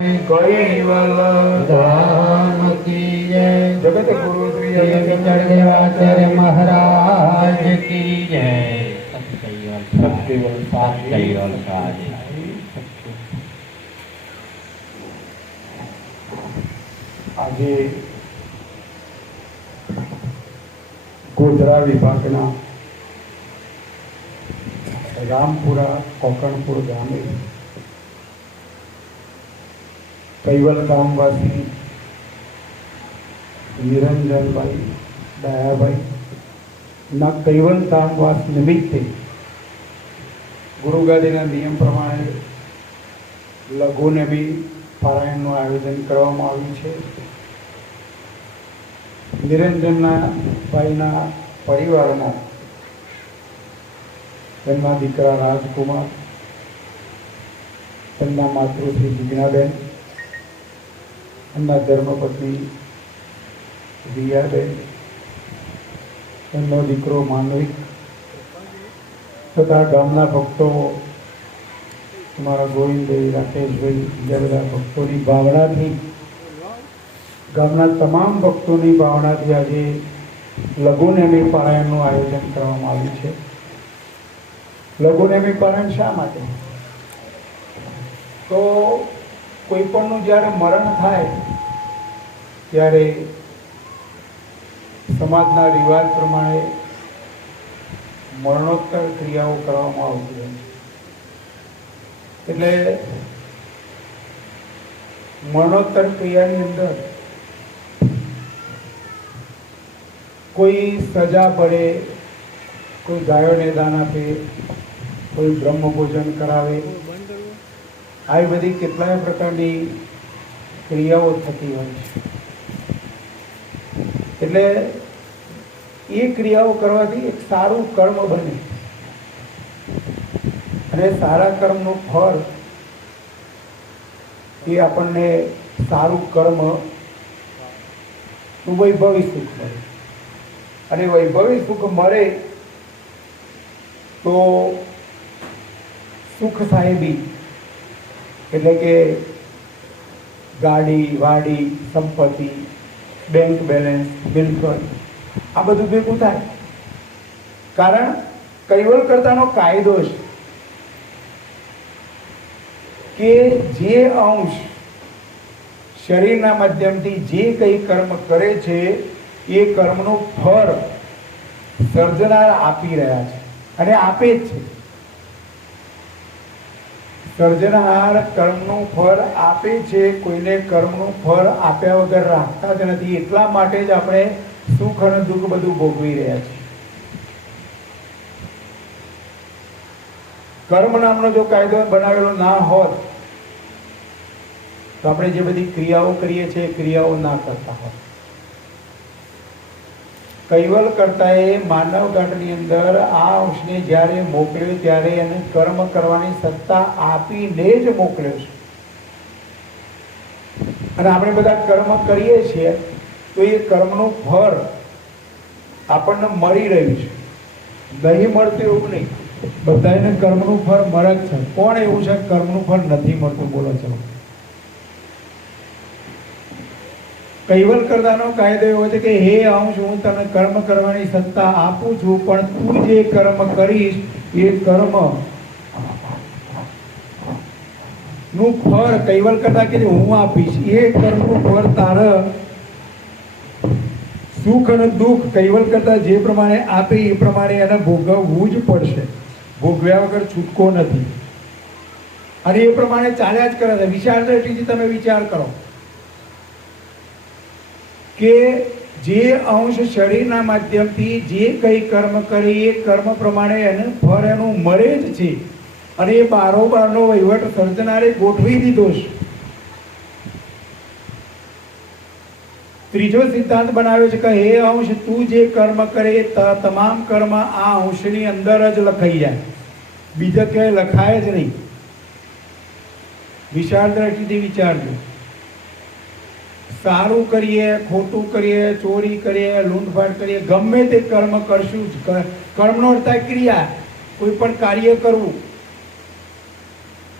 Caval धाम की जय। जगत गुरु श्री देवाचार्य महाराज की जय। सत्केवल આજે ગોધરા વિભાગના રામપુરા કોકણપુર ગામે કૈવલ ગામવાસી નિરંજનભાઈ દયાભાઈ ના કૈવલ ધામવાસ નિમિત્તે ગુરુગાદીના નિયમ પ્રમાણે લઘુને બી પારાયણનું આયોજન કરવામાં આવ્યું છે. નિરંજનના ભાઈના પરિવારમાં તેમના દીકરા રાજકુમાર, તેમના માતૃશ્રી જિજ્ઞાબેન, એમના ધર્મપત્ની રિયાબેન, એમનો દીકરો માનવિક તથા ગામના ભક્તો તમારા ગોવિંદભાઈ, રાકેશભાઈ, બીજા બધા ભક્તોની ભાવનાથી, ગામના તમામ ભક્તોની ભાવનાથી આજે લઘુનેમી પારાયણનું આયોજન કરવામાં આવ્યું છે. લઘુનેમી પારાયણ શા માટે? તો કોઈ પણનું જ્યારે મરણ થાય ત્યારે સમાજના રિવાજ પ્રમાણે મરણોત્તર ક્રિયાઓ કરવામાં આવતી હોય છે. એટલે મરણોત્તર ક્રિયાની અંદર કોઈ સજા પડે, કોઈ ગાયોને દાન આપે, કોઈ બ્રહ્મભોજન કરાવે, આવી બધી કેટલાય પ્રકારની ક્રિયાઓ થતી હોય છે. એટલે એ ક્રિયાઓ કરવાથી એક સારું કર્મ બને અને સારા કર્મનું ફળ એ આપણને સારું કર્મ વૈભવી સુખ મળે. અને વૈભવી સુખ મળે તો સુખ સાહેબી એટલે કે ગાડી, વાડી, સંપત્તિ, બેંક બેલેન્સ, મિલકત, આ બધું ભેગું થાય. કારણ કૈવલ કરતાનો કાયદો છે કે જે અંશ શરીરના માધ્યમથી જે કંઈ કર્મ કરે છે એ કર્મનું ફળ સર્જનાર આપી રહ્યા છે અને આપે જ છે. સર્જનહાર કર્મનું ફળ આપે છે, કોઈને કર્મનું ફળ આપ્યા વગર રાખતા જ નથી. એટલા માટે જ આપણે સુખ અને દુઃખ બધું ભોગવી રહ્યા છીએ. કર્મ નામનો જો કાયદો બનાવેલો ના હોત તો આપણે જે બધી ક્રિયાઓ કરીએ છીએ એ ક્રિયાઓ ના કરતા હોત. કૈવલ કરતાએ માનવ ગાંઠની અંદર આ અંશને જ્યારે મોકલ્યો ત્યારે એને કર્મ કરવાની સત્તા આપીને જ મોકલ્યો છે. અને આપણે બધા કર્મ કરીએ છીએ તો એ કર્મનું ફળ આપણને મળી રહ્યું છે. નહીં મળતું એવું નહીં, બધાને કર્મનું ફળ મળે જ છે. કોણ એવું છે કર્મનું ફળ નથી મળતું? બોલો ચલો. કૈવલ કરતાનો કાયદો એવો છે કે હે અંશ, હું તને કર્મ કરવાની સત્તા આપું છું, પણ તું જે કર્મ કરીશ એ કર્મ નું ફળ કૈવલ કરતા કે હું આપીશ. એ કર્મનું ફળ તારે સુખ અને દુઃખ કૈવલ કરતા જે પ્રમાણે આપે એ પ્રમાણે એને ભોગવવું જ પડશે. ભોગવ્યા વગર છૂટકો નથી. અને એ પ્રમાણે ચાલ્યા જ કરે છે. વિચાર દ્રષ્ટિથી તમે વિચાર કરો કે જે અંશ શરીરના માધ્યમથી જે કંઈ કર્મ કરે એ કર્મ પ્રમાણે એને ફળ એનું મળે જ છે. અને એ બારોબારનો વહીવટ સર્જનારે ગોઠવી દીધો છે. ત્રીજો સિદ્ધાંત બનાવ્યો છે કે હે અંશ, તું જે કર્મ કરે તમામ કર્મ આ અંશની અંદર જ લખાઈ જાય, બીજા ક્યાંય લખાય જ નહીં. વિશાળ દ્રષ્ટિથી વિચારજો. સારું કરીએ, ખોટું કરીએ, ચોરી કરીએ, લૂંટફાટ કરીએ, ગમે તે કર્મ કરશું જ. કર્મનો અર્થ થાય ક્રિયા, કોઈ પણ કાર્ય કરવું.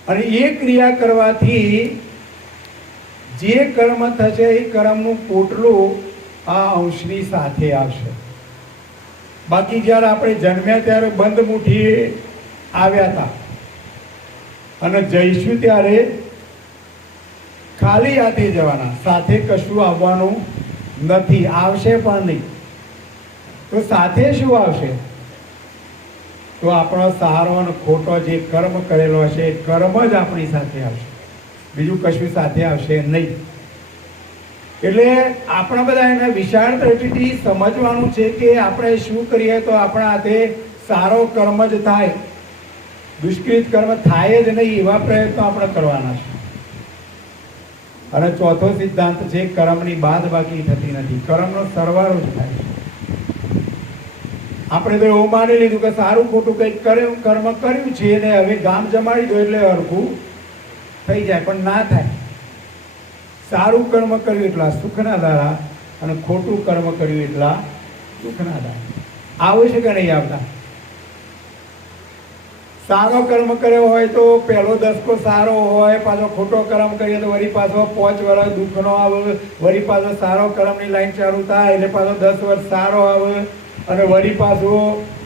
અને એ ક્રિયા કરવાથી જે કર્મ થશે એ કર્મનું પોટલું આ અંશની સાથે આવશે. બાકી જ્યારે આપણે જન્મ્યા ત્યારે બંધ મુઠ્ઠીએ આવ્યા હતા અને જઈશું ત્યારે ખાલી હાથે જવાના, સાથે કશું આવવાનું નથી, આવશે પણ નહીં. તો સાથે શું આવશે? તો આપણો સારો અને ખોટો જે કર્મ કરેલો હશે એ કર્મ જ આપણી સાથે આવશે, બીજું કશું સાથે આવશે નહીં. એટલે આપણા બધા એને વિશાળ દ્રષ્ટિથી સમજવાનું છે કે આપણે શું કરીએ તો આપણા હાથે સારો કર્મ જ થાય, દુષ્કૃત કર્મ થાય જ નહીં એવા પ્રયત્નો આપણે કરવાના છે. અને ચોથો સિદ્ધાંત છે કર્મની બાદબાકી થતી નથી, કર્મનો સરવાળો જ થાય છે. આપણે તો એવું માની લીધું કે સારું ખોટું કંઈક કર્મ કર્યું છે ને હવે ગામ જમાડી દો એટલે હરખું થઈ જાય, પણ ના થાય. સારું કર્મ કર્યું એટલા સુખના દાડા અને ખોટું કર્મ કર્યું એટલા દુઃખના દાડા. આવે છે કે નહીં આવતા? સારો કર્મ કર્યો હોય તો પહેલો દસકો સારો હોય, પાછો ખોટો કર્મ કરીએ તો વળી પાછો 5 વર્ષ દુઃખનો આવે, વળી પાછો સારો કર્મની લાઈન ચાલુ થાય એટલે પાછો 10 વર્ષ સારો આવે, અને વળી પાછો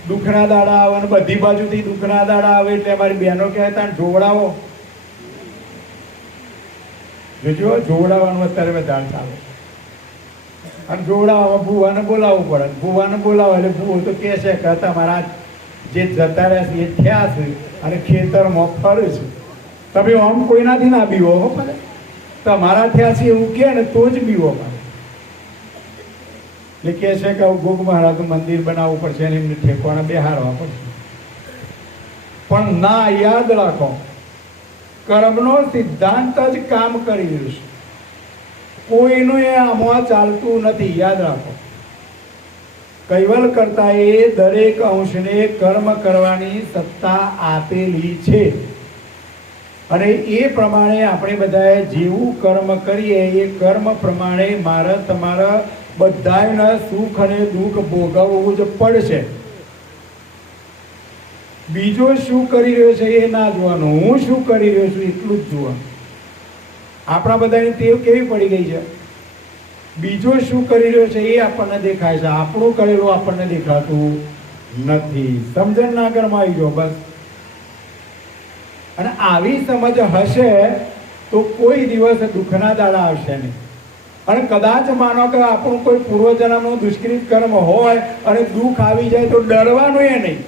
દુઃખના દાડા આવે, અને બધી બાજુથી દુઃખના દાડા આવે. એટલે અમારી બહેનો કહેતા જોવડાવો, જોજો જોવડાવવાનું અત્યારે વધારે ચાલે. અને જોવડાવવામાં ભૂવાને બોલાવવું પડે, ભૂવાને બોલાવો એટલે ભૂવો તો કહે છે કે તમારા જે જતા રહ્યા છે એ થયા છે અને ખેતરમાં ફરે છે, તમે આમ કોઈનાથી ના બીવો પડે, તમારા થયા છે એવું કહે ને તો જ બીવો પડે. એટલે કહે છે કે ગોગ મહારાજનું મંદિર બનાવવું પડશે અને એમને ઠેકવાના બેહારવા પડશે. પણ ના, યાદ રાખો કર્મનો સિદ્ધાંત જ કામ કરી રહ્યું છે, કોઈનું એ આમાં ચાલતું નથી. યાદ રાખો, કૈવલ કરતા એ દરેક અંશને કર્મ કરવાની સત્તા આપેલી છે અને એ પ્રમાણે આપણે બધાએ જેવું કર્મ કરીએ એ કર્મ પ્રમાણે મારા તમારા બધાના સુખ અને દુઃખ ભોગવવું જ પડશે. બીજો શું કરી રહ્યો છે એ ના જોવાનું, હું શું કરી રહ્યો છું એટલું જ જોવાનું. આપણા બધાની ટેવ કેવી પડી ગઈ છે, બીજો શું કરી રહ્યો છે એ આપણને દેખાય છે, આપણું કરેલું આપણને દેખાતું નથી. સમજણ ના ઘરમાં આવી જાઓ બસ. અને આવી સમજ હશે તો કોઈ દિવસ દુઃખના દાડા આવશે નહીં. અને કદાચ માનો કે આપણું કોઈ પૂર્વજન્મનું દુષ્કૃત કર્મ હોય અને દુઃખ આવી જાય તો ડરવાનું એ નહીં.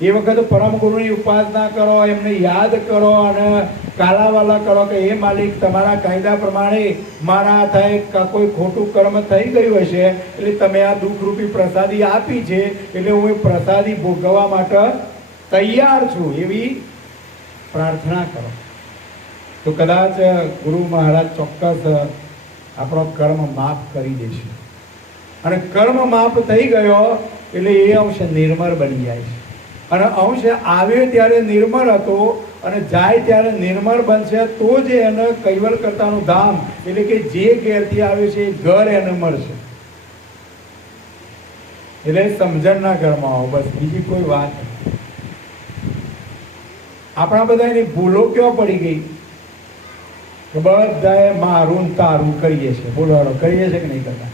એ વખતે પરમ ગુરુની ઉપાસના કરો, એમને યાદ કરો અને કાલાવાલા કરો કે એ માલિક તમારા કાયદા પ્રમાણે મારા થાય કોઈ ખોટું કર્મ થઈ ગયું હશે એટલે તમે આ દુઃખરૂપી પ્રસાદી આપી છે એટલે હું એ પ્રસાદી ભોગવવા માટે તૈયાર છું, એવી પ્રાર્થના કરો. તો કદાચ ગુરુ મહારાજ ચોક્કસ આપણો કર્મ માફ કરી દેશે. અને કર્મ માફ થઈ ગયો એટલે એ અંશ નિર્મળ બની જાય છે. અને અંશ આવ્યો ત્યારે નિર્મળ હતો અને જાય ત્યારે નિર્મળ બનશે તો જ એને કૈવલ કરતાનું ધામ એટલે કે જે ઘેરથી આવ્યો છે એ ઘર એને મળશે. એટલે સમજણના ઘરમાં આવો, બસ બીજી કોઈ વાત નહીં. આપણા બધા એની ભૂલો કેવો પડી ગઈ કે બધાએ મારું તારું કરીએ છીએ. બોલો કરીએ છીએ કે નહીં કરતા?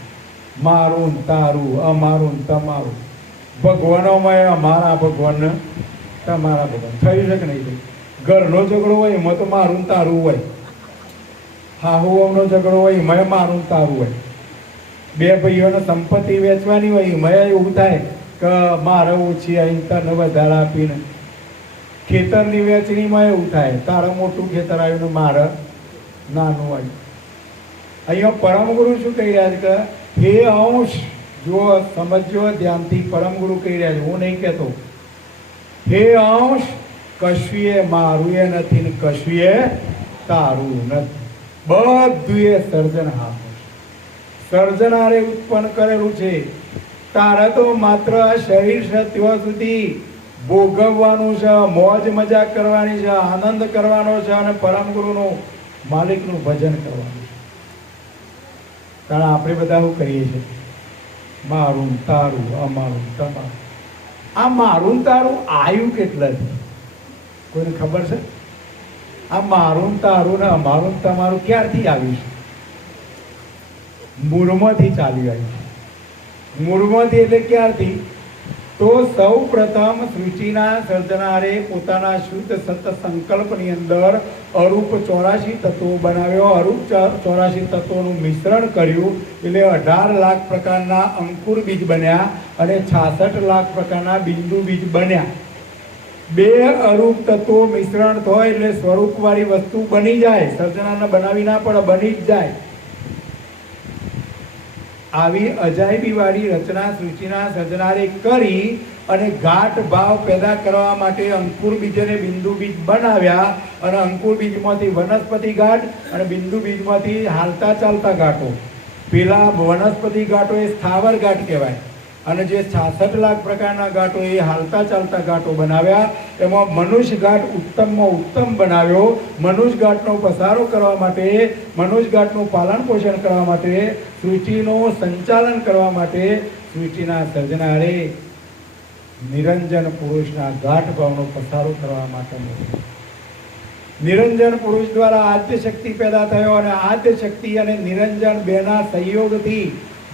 મારું તારું, અમારું તમારું, ભગવાનોમાં અમારા ભગવાન તમારા ભગવાન. થયું છે કે નહીં થયું? ઘરનો ઝઘડો હોય એમાં તો મારું તારું હોય, હાહુઓનો ઝઘડો હોય એમાં મારું તારું હોય, બે ભાઈઓને સંપત્તિ વેચવાની હોય એમાં એવું થાય કે મારે ઓછી આવીને તને વધારે આપીને, ખેતરની વેચણીમાં એવું થાય તારે મોટું ખેતર આવ્યું ને મારે નાનું આવ્યું. અહીંયા પરમ ગુરુ શું કહી રહ્યા છે કે હે અંશ, જો સમજો ધ્યાનથી, પરમ ગુરુ કહી રહ્યા છે, હું નહીં કહેતો. હે અંશ, કશુંએ મારું એ નથી ને કશુંએ તારું નથી, બધું એ સર્જનહાર છે. સર્જનારે ઉત્પન્ન કરેલું છે. તારે તો માત્ર આ શરીર છે ત્યાં સુધી ભોગવવાનું છે, મોજ મજા કરવાની છે, આનંદ કરવાનો છે અને પરમ ગુરુનું માલિકનું ભજન કરવાનું છે. કારણ આપણે બધા શું કરીએ છીએ? મારું તારું, અમારું તમારું. આ મારું તારું આવ્યું કેટલા છે કોઈને ખબર છે? આ મારું ને તારું ને અમારું ને તમારું ક્યારથી આવ્યું છે? મૂળમાંથી ચાલી આવ્યું છે. મૂળમાંથી એટલે ક્યારથી? તો સૌ પ્રથમ સૃષ્ટિના સર્જનારે પોતાના શુદ્ધ સત સંકલ્પની અંદર અરૂપ 84 તત્વો બનાવ્યો. અરૂપ 84 તત્વોનું મિશ્રણ કર્યું એટલે 18 લાખ પ્રકારના અંકુર બીજ બન્યા અને 66 લાખ પ્રકારના બિંદુ બીજ બન્યા. બે અરૂપ તત્વો મિશ્રણ થાય એટલે સ્વરૂપવાળી વસ્તુ બની જાય. સર્જનાને બનાવી ના પડે, બની જ જાય. આવી અજાયબી વાળી રચના સૃષ્ટિના સર્જનારે કરી અને ગાંઠ ભાવ પેદા કરવા માટે અંકુર બીજ અને બિંદુ બીજ બનાવ્યા. અને અંકુર બીજમાંથી વનસ્પતિ ગાંઠ અને બિંદુ બીજમાંથી હાલતા ચાલતા ગાંઠો. પેલા વનસ્પતિ ગાંઠો એ સ્થાવર ગાંઠ કહેવાય અને જે 66 લાખ પ્રકારના ગાંઠો એ હાલતા ચાલતા ગાંઠો બનાવ્યા. એમાં મનુષ્ય ગાંઠ ઉત્તમમાં ઉત્તમ બનાવ્યો. મનુષ્ય ગાંઠનો પસારો કરવા માટે, મનુષ્ય ગાંઠનું પાલન પોષણ કરવા માટે, સૃષ્ટિનું સંચાલન કરવા માટે સૃષ્ટિના સર્જનારે નિરંજન પુરુષના ગાંઠ ભાવનો પસારો કરવા માટે નિરંજન પુરુષ દ્વારા આદ્ય શક્તિ પેદા થયો અને આદ્ય શક્તિ અને નિરંજન બેના સંયોગથી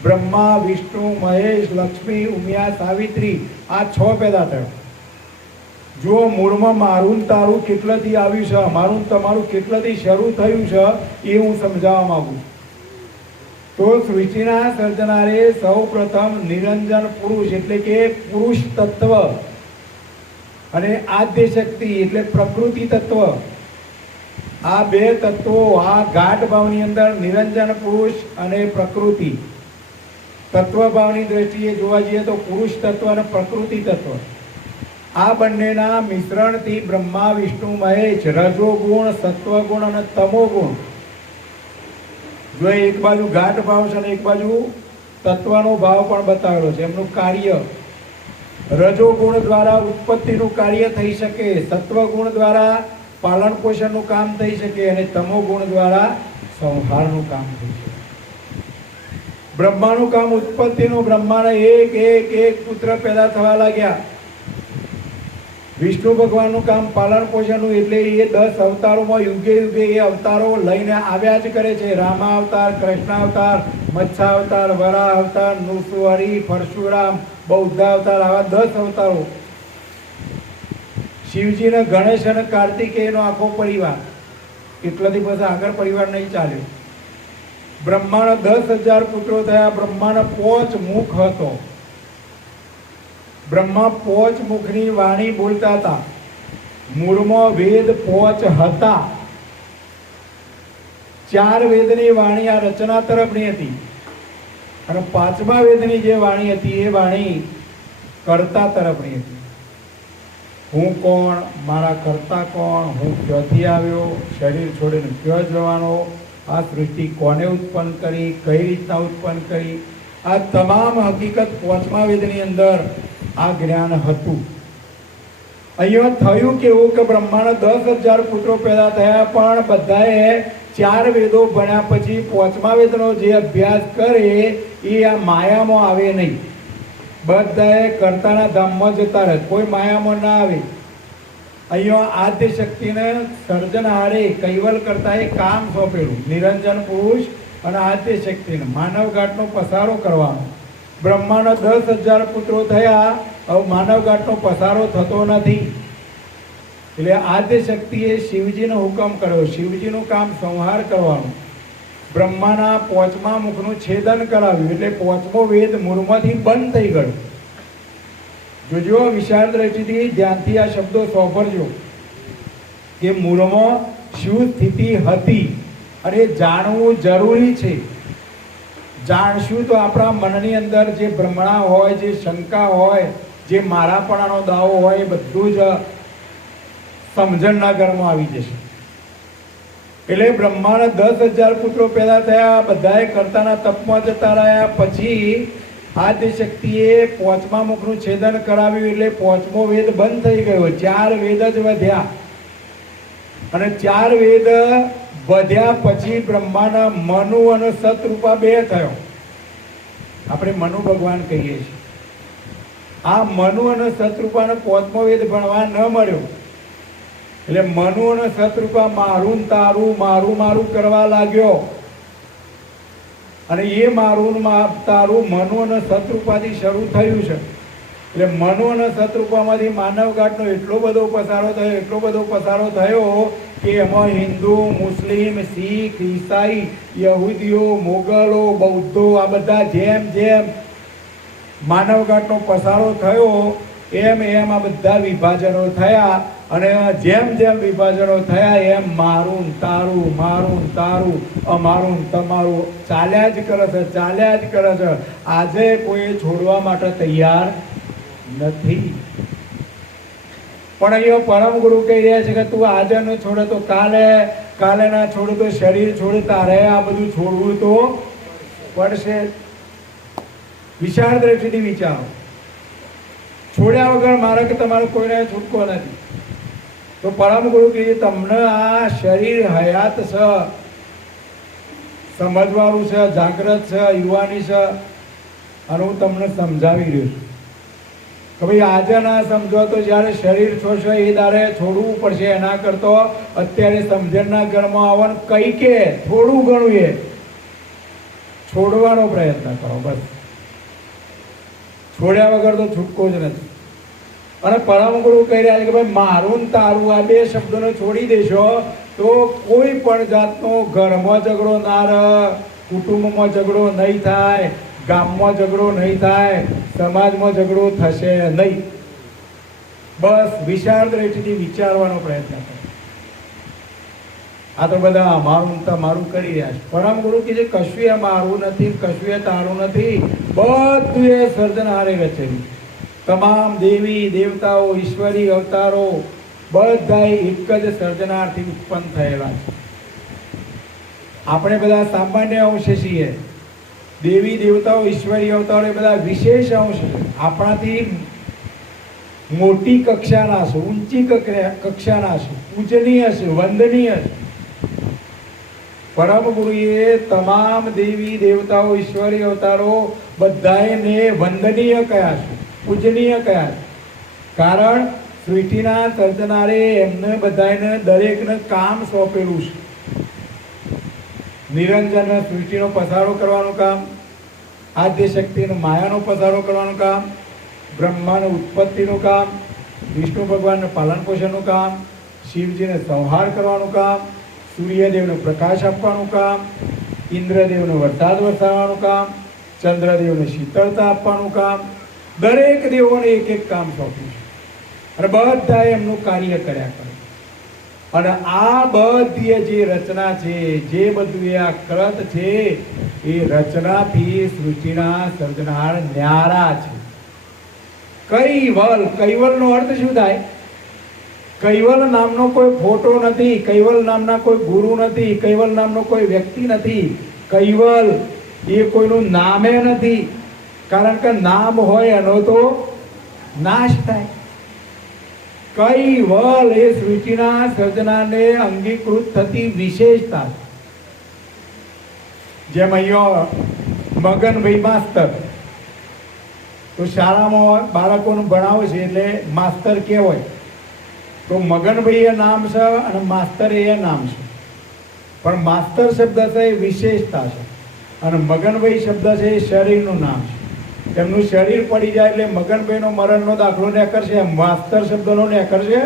બ્રહ્મા, વિષ્ણુ, મહેશ, લક્ષ્મી, ઉમિયા, સાવિત્રી આ 6 પેદા થયો. જો મૂળમાં મારું ને તારું કેટલાથી આવ્યું છે, મારું ને તમારું કેટલાથી શરૂ થયું છે એ હું સમજાવવા માંગુ છું. તો સૃષ્ટિના સર્જનારે સૌ પ્રથમ નિરંજન પુરુષ એટલે કે પુરુષ તત્વ અને આદ્ય શક્તિ એટલે પ્રકૃતિ તત્વ, આ બે તત્વો આ ગાઢ ભાવની અંદર નિરંજન પુરુષ અને પ્રકૃતિ તત્વ ભાવની દ્રષ્ટિએ જોવા જઈએ તો પુરુષ તત્વ અને પ્રકૃતિ તત્વ આ બંનેના મિશ્રણથી બ્રહ્મા, વિષ્ણુ, મહેશ રજોગુણ, સત્વગુણ અને તમોગુણ. જો એક બાજુ ગાઢ ભાવ છે અને એક બાજુ તત્વનો ભાવ પણ બતાવેલો છે. એમનું કાર્ય રજોગુણ દ્વારા ઉત્પત્તિનું કાર્ય થઈ શકે, સત્વગુણ દ્વારા પાલન પોષણનું કામ થઈ શકે અને તમોગુણ દ્વારા સંહારનું કામ થઈ શકે. બ્રહ્માનું કામ ઉત્પત્તિનું, બ્રહ્માના એક પુત્ર પેદા થવા લાગ્યા. વિષ્ણુ ભગવાનનું કામ પાલન પોષણનું એટલે એ 10 અવતારોમાં યુગે યુગે એ અવતારો લઈને આવ્યા જ કરે છે. રામા અવતાર, કૃષ્ણ અવતાર, મત્સ્ય અવતાર, વરાહ અવતાર, નૃસિંહ, પરશુરામ, બૌદ્ધ અવતાર, આવા 10 અવતારો. શિવજીને ગણેશ અને કાર્તિકેયનો આખો પરિવાર, એટલાથી પછી આગળ પરિવાર નહીં ચાલ્યો. બ્રહ્માના 10,000 પુત્રો થયા. બ્રહ્માના 5 મુખ હતો. બ્રહ્મા 5 મુખની વાણી બોલતા હતા. મૂળમાં વેદ 5 હતા. 4 વેદની વાણી આ રચના તરફની હતી અને 5મા વેદની જે વાણી હતી એ વાણી કર્તા તરફની હતી. હું કોણ, મારા કર્તા કોણ, હું ક્યાંથી આવ્યો, શરીર છોડીને ક્યાં જવાનો, આ સૃષ્ટિ કોને ઉત્પન્ન કરી, કઈ રીતના ઉત્પન્ન કરી, આ તમામ હકીકત 5મા વેદની અંદર આ જ્ઞાન હતું. અહીંયા થયું કેવું કે બ્રહ્માના 10,000 પુત્રો પેદા થયા પણ બધાએ 4 વેદો ભણ્યા પછી 5મા વેદનો જે અભ્યાસ કરે એ આ માયામાં આવે નહીં. બધાએ કર્તાના ધામમાં જતા રહે, કોઈ માયામાં ના આવે. અહીંયા આદ્ય શક્તિને સર્જનહારે કૈવલ કરતા એ કામ સોંપેલું. નિરંજન પુરુષ અને આદ્ય શક્તિને માનવ ગાંઠનો પસારો કરવાનો. બ્રહ્માના 10,000 પુત્રો થયા. હવે માનવ ગાંઠનો પસારો થતો નથી એટલે આદ્ય શક્તિએ શિવજીનો હુકમ કર્યો. શિવજીનું કામ સંહાર કરવાનું. બ્રહ્માના 5મા મુખનું છેદન કરાવ્યું એટલે 5મો વેદ મૂળમાંથી બંધ થઈ ગયો. જોજો વિશાળ દ્રષ્ટિથી ધ્યાનથી આ શબ્દો સોંપરજો કે મૂળમાં શું સ્થિતિ હતી અને જાણવું જરૂરી છે. જાણશું તો આપણા મનની અંદર જે ભ્રમણા હોય, જે શંકા હોય, જે મારાપણાનો દાવો હોય એ બધું જ સમજણના ઘરમાં આવી જશે. એટલે બ્રહ્માના 10,000 પુત્રો પેદા થયા. બધાએ કર્તાના તપમાં જતા રહ્યા. પછી આદ્ય શક્તિએ 5મા મુખનું છેદન કરાવ્યું એટલે 5મો વેદ બંધ થઈ ગયો. 4 વેદ જ વધ્યા અને 4 વેદ વધ્યા પછી બ્રહ્માના મનુ અને સતરૂપા 2 થયો. આપણે મનુ ભગવાન કહીએ છીએ. આ મનુ અને સતરૂપાનો 5મો વેદ ભણવા ન મળ્યો એટલે મનુ અને શતરૂપા મારું ને તારું મારું મારું કરવા લાગ્યો, અને એ મારું ને તારું મનુ અને શતરૂપાથી શરૂ થયું છે. એટલે મનુ અને શતરૂપામાંથી માનવઘાટનો એટલો બધો પસારો થયો કે એમાં હિન્દુ, મુસ્લિમ, શીખ, ઈસાઈ, યહૂદીઓ, મોગલો, બૌદ્ધો આ બધા જેમ જેમ માનવઘાટનો પસારો થયો એમ એમ આ બધા વિભાજનો થયા, અને જેમ જેમ વિભાજનો થયા એમ મારું ને તારું અમારું ને તમારું ચાલ્યા જ કરે છે. આજે કોઈ છોડવા માટે તૈયાર નથી. પણ અહીંયા પરમ ગુરુ કહી રહ્યા છે કે તું આજે ન છોડે તો કાલે ના છોડે તો શરીર છોડે, તારે આ બધું છોડવું તો પડશે. વિચાર દ્રષ્ટિથી વિચારો. છોડ્યા વગર મારે કે તમારે કોઈને છૂટકો નથી. તો પરમ ગુરુ કહે તમને આ શરીર હયાત છે, સમજવાનું છે, જાગ્રત છે, યુવાની છે, અને હું તમને સમજાવી રહ્યો છું કે ભાઈ આજે ના સમજો તો જ્યારે શરીર છોડશો એ દાડે છોડવું પડશે. એના કરતો અત્યારે સમજણના ઘરમાં આવવાનું કઈ કે થોડું ઘણું એ છોડવાનો પ્રયત્ન કરો. બસ છોડ્યા વગર તો છૂટકો જ નથી. અને પરમ ગુરુ કહી રહ્યા છે કે ભાઈ મારું ને તારું આ બે શબ્દોને છોડી દેશો તો કોઈ પણ જાતનો ઘરમાં ઝઘડો ના રહે, કુટુંબમાં ઝઘડો નહીં થાય, ગામમાં ઝઘડો નહીં થાય, સમાજમાં ઝઘડો થશે નહીં. બસ વિચાર દ્રષ્ટિથી વિચારવાનો પ્રયત્ન કરો. આ તો બધા અમારું તમારું કરી રહ્યા છે. પરમ ગુરુ કહે છે કશું એ મારું નથી, કશું એ તારું નથી, બધું એ સર્જનહારે રચેલું. તમામ દેવી દેવતાઓ, ઈશ્વરી અવતારો બધા એક જ સર્જનારથી ઉત્પન્ન થયેલા છે. આપણે બધા સામાન્ય અંશ છીએ. દેવી દેવતાઓ, ઈશ્વરી અવતારો એ બધા વિશેષ અંશ છે. આપણાથી મોટી કક્ષાના છે, ઊંચી કક્ષાના છે, પૂજનીય છે, વંદનીય છે. પરમ ગુરુએ તમામ દેવી દેવતાઓ, ઈશ્વરી અવતારો બધાને વંદનીય કયા છે, પૂજનીય કયા છે. કારણ સૃષ્ટિના સર્જનારે એમને બધાને દરેકને કામ સોંપેલું છે. નિરંજન સૃષ્ટિનો પસારો કરવાનું કામ, આદ્ય શક્તિનો માયાનો પસારો કરવાનું કામ, બ્રહ્માનો ઉત્પત્તિનું કામ, વિષ્ણુ ભગવાનને પાલન પોષણનું કામ, શિવજીને સંહાર કરવાનું કામ, સૂર્યદેવને પ્રકાશ આપવાનું કામ, ઇન્દ્રદેવને વરસાદ વરસાવવાનું કામ, ચંદ્રદેવને શીતળતા આપવાનું કામ, દરેક દેવોને એક એક કામ સોંપ્યું છે. અને બધા એમનું કાર્ય કર્યા કરે. અને આ બધી જે રચના છે, જે બધું એ આ કૃત છે, એ રચનાથી સૃષ્ટિના સર્જનાર ન્યારા છે. કૈવલનો અર્થ શું થાય? કૈવલ નામનો કોઈ ફોટો નથી, કૈવલ નામના કોઈ ગુરુ નથી, કૈવલ નામનો કોઈ વ્યક્તિ નથી. કૈવલ એ કોઈનું નામે નથી, કારણ કે નામ હોય એનો તો નાશ થાય. કૈવલ એ સૃષ્ટિના સર્જનાને અંગીકૃત થતી વિશેષતા. જેમ અહીંયા મગનભાઈ માસ્તર, તો શાળામાં બાળકોને ભણાવે છે એટલે માસ્તર કહેવાય. તો મગનભાઈ એ નામ છે અને માસ્તર એ નામ છે. પણ માસ્તર શબ્દ છે એ વિશેષતા છે, અને મગનભાઈ શબ્દ છે એ શરીરનું નામ છે. એમનું શરીર પડી જાય એટલે મગનભાઈનો મરણનો દાખલો નેકરશે, માસ્તર શબ્દનો નેકરશે,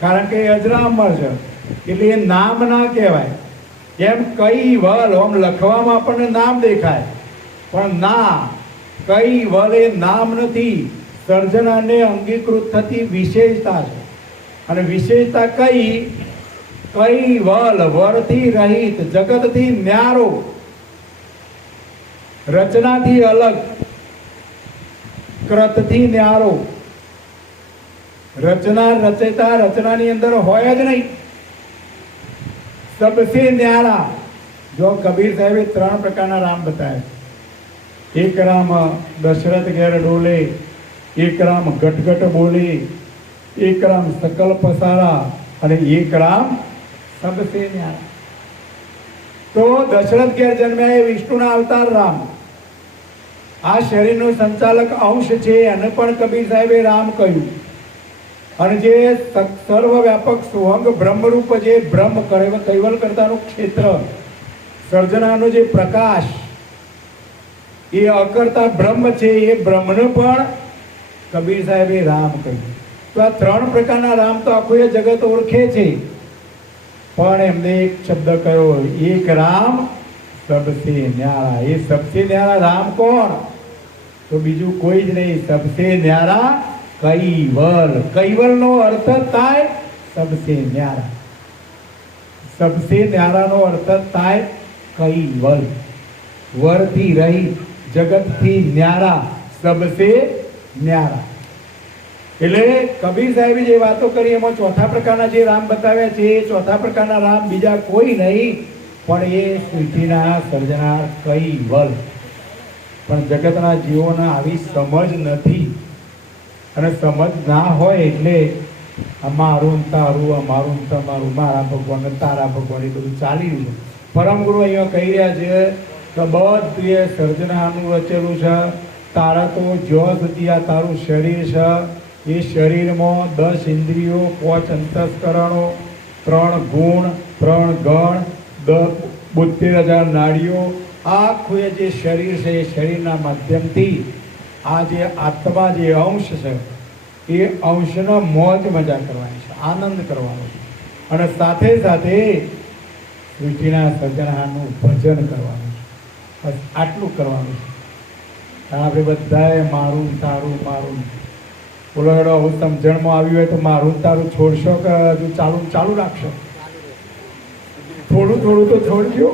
કારણ કે એ અજરામર છે એટલે એ નામ ના કહેવાય. એમ કૈવલ આમ લખવામાં આપણને નામ દેખાય, પણ ના, કૈવલ એ નામ નથી, સર્જનાને અંગીકૃત થતી વિશેષતા છે. અને વિશેષતા કૈવલ વરથી રહિત, જગતથી ન્યારો, રચનાથી અલગ, કૃતથી ન્યારો. રચના રચેતા રચનાની અંદર હોય જ નહીં, સબસે ન્યારા. જો કબીર સાહેબે 3 પ્રકારના રામ બતાવ્યા. એક રામ દશરથ ઘેર ડોલે, એક રામ ગટગટ બોલે, એક રામ સકલ પસારા, અને એક રામ સબસે ન્યારા. તો દશરથ ઘેર જન્મ્યા એ વિષ્ણુના અવતાર રામ. આ શરીરનો સંચાલક અંશ છે, એને પણ કબીર સાહેબે રામ કહ્યું. અને જે સર્વવ્યાપક સુહંગ બ્રહ્મરૂપ જે બ્રહ્મ કૈવલ કરતાનું ક્ષેત્ર સર્જનાનો જે પ્રકાશ એ અકર્તા બ્રહ્મ છે, એ બ્રહ્મને પણ કબીર સાહેબે રામ કહ્યું. તો આ 3 પ્રકારના રામ તો આખું એ જગત ઓળખે છે, પણ એમને એક શબ્દ કયો, એક રામ સબસે ન્યારા. એ સબસે ન્યારા રામ કોણ? તો બીજું કોઈ જ નહીં, સબસે ન્યારા કૈવલ. કૈવલનો અર્થ થાય સબસે ન્યારા. સબસે ન્યારાનો અર્થ થાય કૈવલ. વરથી રહી, જગતથી ન્યારા, સબસે ન્યારા. એટલે કબીર સાહેબે જે વાતો કરી એમાં ચોથા પ્રકારના જે રામ બતાવ્યા છે, એ ચોથા પ્રકારના રામ બીજા કોઈ નહીં, પણ એ સૃષ્ટિના સર્જનાર કૈવલ. પણ જગતના જીવોને આવી સમજ નથી, અને સમજ ના હોય એટલે અમારું તારું, અમારું તમારું, મારા ભગવાન તારા ભગવાન, એ બધું ચાલી રહ્યું છે. પરમ ગુરુ અહીંયા કહી રહ્યા છે કે બધું એ સર્જનાનું રચેલું છે. તારા તો જ્યાં સુધી આ તારું શરીર છે, એ શરીરમાં 10 ઇન્દ્રિયો, 5 અંતસ્કરણો, 3 ગુણ, 3 ગણ, 72,000 નાડીઓ, આખું એ જે શરીર છે, એ શરીરના માધ્યમથી આ જે આત્મા જે અંશ છે, એ અંશનો મોજ મજા કરવાની છે, આનંદ કરવાનો છે, અને સાથે સાથે સૃષ્ટિના સર્જનહારનું ભજન કરવાનું છે. બસ આટલું કરવાનું છે. આપણે બધાએ મારું તારું મારું બોલો. હેડો હું સમજણમાં આવ્યું હોય તો મારું તારું છોડશો કે હજુ ચાલુ રાખશો? થોડું થોડું તો છોડજો,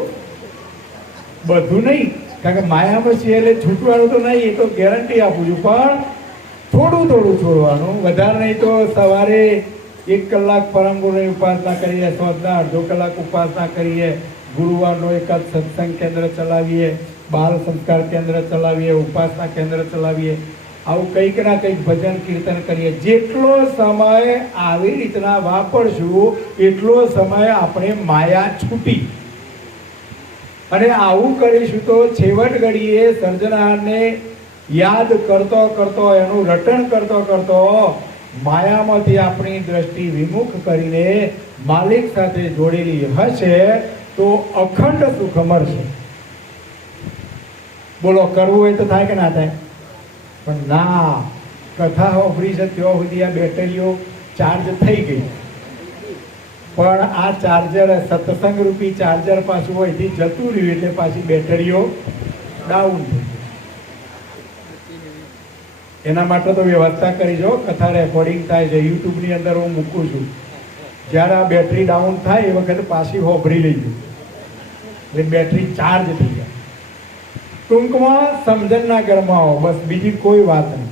બધું નહીં. કારણ કે માયામાં છે એટલે છૂટવાનું તો નહીં, એ તો ગેરંટી આપું છું, પણ થોડું થોડું છોડવાનું. વધારે નહીં તો સવારે 1 કલાક પરમ ગુરુની ઉપાસના કરીએ, સાંજના અડધો કલાક ઉપાસના કરીએ, ગુરુવારનો એકાદ સત્સંગ કેન્દ્ર ચલાવીએ, બાલ સંસ્કાર કેન્દ્ર ચલાવીએ, ઉપાસના કેન્દ્ર ચલાવીએ, આવું કંઈક ના કંઈક ભજન કીર્તન કરીએ. જેટલો સમય આવી રીતના વાપરશું એટલો સમય આપણે માયા છૂટી. અને આવું કરીશું તો છેવટ ઘડીએ સર્જનારને યાદ કરતો કરતો, એનું રટણ કરતો કરતો માયામાંથી આપણી દ્રષ્ટિ વિમુખ કરીને માલિક સાથે જોડેલી હશે તો અખંડ સુખ મળશે. બોલો, કરવું હોય તો થાય કે ના થાય? પણ ના, કથા હોભરી છે ત્યાં સુધી આ બેટરીઓ ચાર્જ થઈ ગઈ, પણ આ ચાર્જર સત્સંગ રૂપી ચાર્જર પાછું અહીંથી જતું રહ્યું એટલે પાછી બેટરીઓ ડાઉન થઈ. એના માટે તો વ્યવસ્થા કરી જો, કથા રેકોર્ડિંગ થાય છે, યુટ્યુબની અંદર હું મૂકું છું. જ્યારે આ બેટરી ડાઉન થાય એ વખતે પાછી હોભરી લઈ ગયું એટલે બેટરી ચાર્જ થઈ જાય. ટૂંકમાં સમજણના ઘરમાં આવો, બસ બીજી કોઈ વાત નહીં.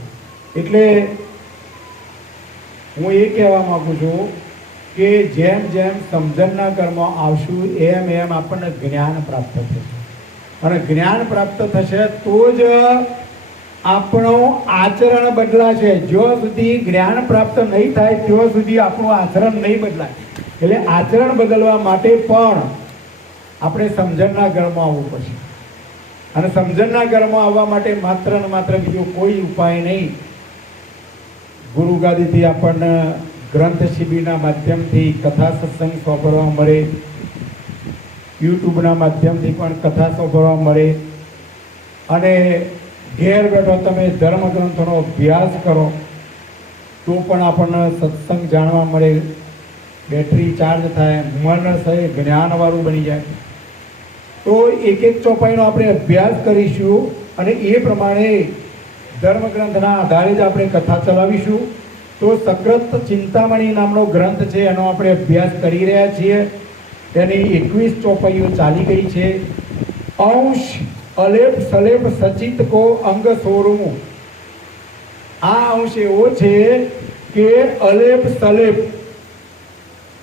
એટલે હું એ કહેવા માંગુ છું કે જેમ જેમ સમજણના ઘરમાં આવશું એમ એમ આપણને જ્ઞાન પ્રાપ્ત થશે, અને જ્ઞાન પ્રાપ્ત થશે તો જ આપણું આચરણ બદલાશે. જ્યાં સુધી જ્ઞાન પ્રાપ્ત નહીં થાય ત્યાં સુધી આપણું આચરણ નહીં બદલાય. એટલે આચરણ બદલવા માટે પણ આપણે સમજણના ઘરમાં આવવું પડશે, અને સમજણના ઘરમાં આવવા માટે માત્ર ને માત્ર બીજો કોઈ ઉપાય નહીં. ગુરુ ગાદીથી આપણને ગ્રંથ શિબિરના માધ્યમથી કથા સત્સંગ સાંભળવા મળે, યુટ્યુબના માધ્યમથી પણ કથા સાંભળવા મળે, અને ઘેર બેઠો તમે ધર્મ ગ્રંથોનો અભ્યાસ કરો તો પણ આપણને સત્સંગ જાણવા મળે, બેટરી ચાર્જ થાય, મન સહે જ્ઞાનવાળું બની જાય. તો એક એક ચોપાઈનો આપણે અભ્યાસ કરીશું, અને એ પ્રમાણે ધર્મગ્રંથના આધારે જ આપણે કથા ચલાવીશું. તો સક્રત ચિંતામણી નામનો ગ્રંથ છે, એનો આપણે અભ્યાસ કરી રહ્યા છીએ. એની 21 ચોપાઈઓ ચાલી ગઈ છે. અંશ અલેપ સલેપ સચિત કો અંગ સોરમું. આ અંશ એવો છે કે અલેપ સલેપ,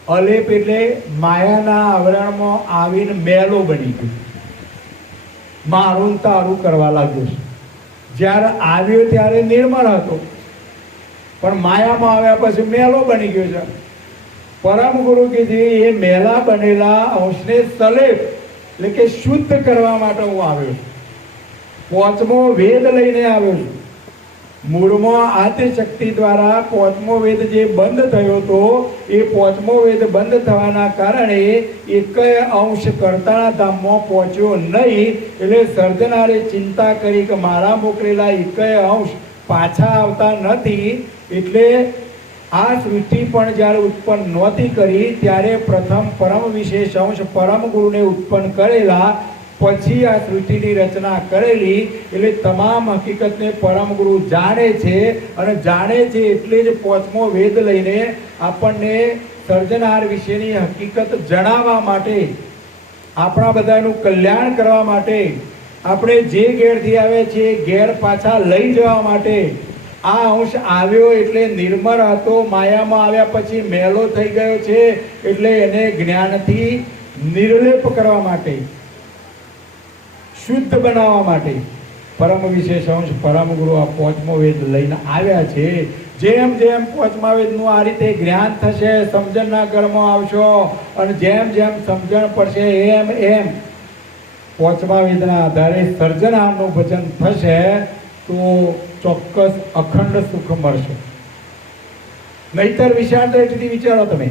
અલેપ એટલે માયાના આવરણમાં આવીને મેલો બની ગયો, મારું તારું કરવા લાગ્યો છે. જ્યારે આવ્યો ત્યારે નિર્મળ હતો, પણ માયામાં આવ્યા પછી મેલો બની ગયો છે. પરમ ગુરુ કીધી એ મેલા બનેલા અંશને સલેપ એટલે કે શુદ્ધ કરવા માટે હું આવ્યો છું. 5મો વેદ લઈને આવ્યો છું. મૂળમાં આદ્યશક્તિ દ્વારા પાંચમો વેદ જે બંધ થયો હતો એ પાંચમો વેદ બંધ થવાના કારણે એકય અંશ કર્તાના ધામમાં પહોંચ્યો નહીં. એટલે સર્જનારે ચિંતા કરી કે મારા મોકલેલા એકય અંશ પાછા આવતા નથી. એટલે આ સૃષ્ટિ પણ જ્યારે ઉત્પન્ન નહોતી કરી ત્યારે પ્રથમ પરમ વિશેષ અંશ પરમ ગુરુને ઉત્પન્ન કરેલા, પછી આ સૃષ્ટિની રચના કરેલી. એટલે તમામ હકીકતને પરમ ગુરુ જાણે છે, અને જાણે છે એટલે જ પાંચમો વેદ લઈને આપણને સર્જનહાર વિશેની હકીકત જણાવવા માટે, આપણા બધાનું કલ્યાણ કરવા માટે, આપણે જે ઘેરથી આવે છે એ ઘેર પાછા લઈ જવા માટે આ અંશ આવ્યો. એટલે નિર્મળ હતો, માયામાં આવ્યા પછી મેલો થઈ ગયો છે, એટલે એને જ્ઞાનથી નિર્લેપ કરવા માટે, શુદ્ધ બનાવવા માટે પરમ વિશેષ અંશ પરમ ગુરુ આ પાંચમો વેદ લઈને આવ્યા છે. જેમ જેમ પાંચમા વેદનું આ રીતે જ્ઞાન થશે, સમજણના ઘરમાં આવશો, અને જેમ જેમ સમજણ પડશે એમ એમ પાંચમા વેદના આધારે સર્જનહારનું ભજન થશે તો ચોક્કસ અખંડ સુખ મળશે. નહીતર વિશાળ દ્રષ્ટિથી વિચારો તમે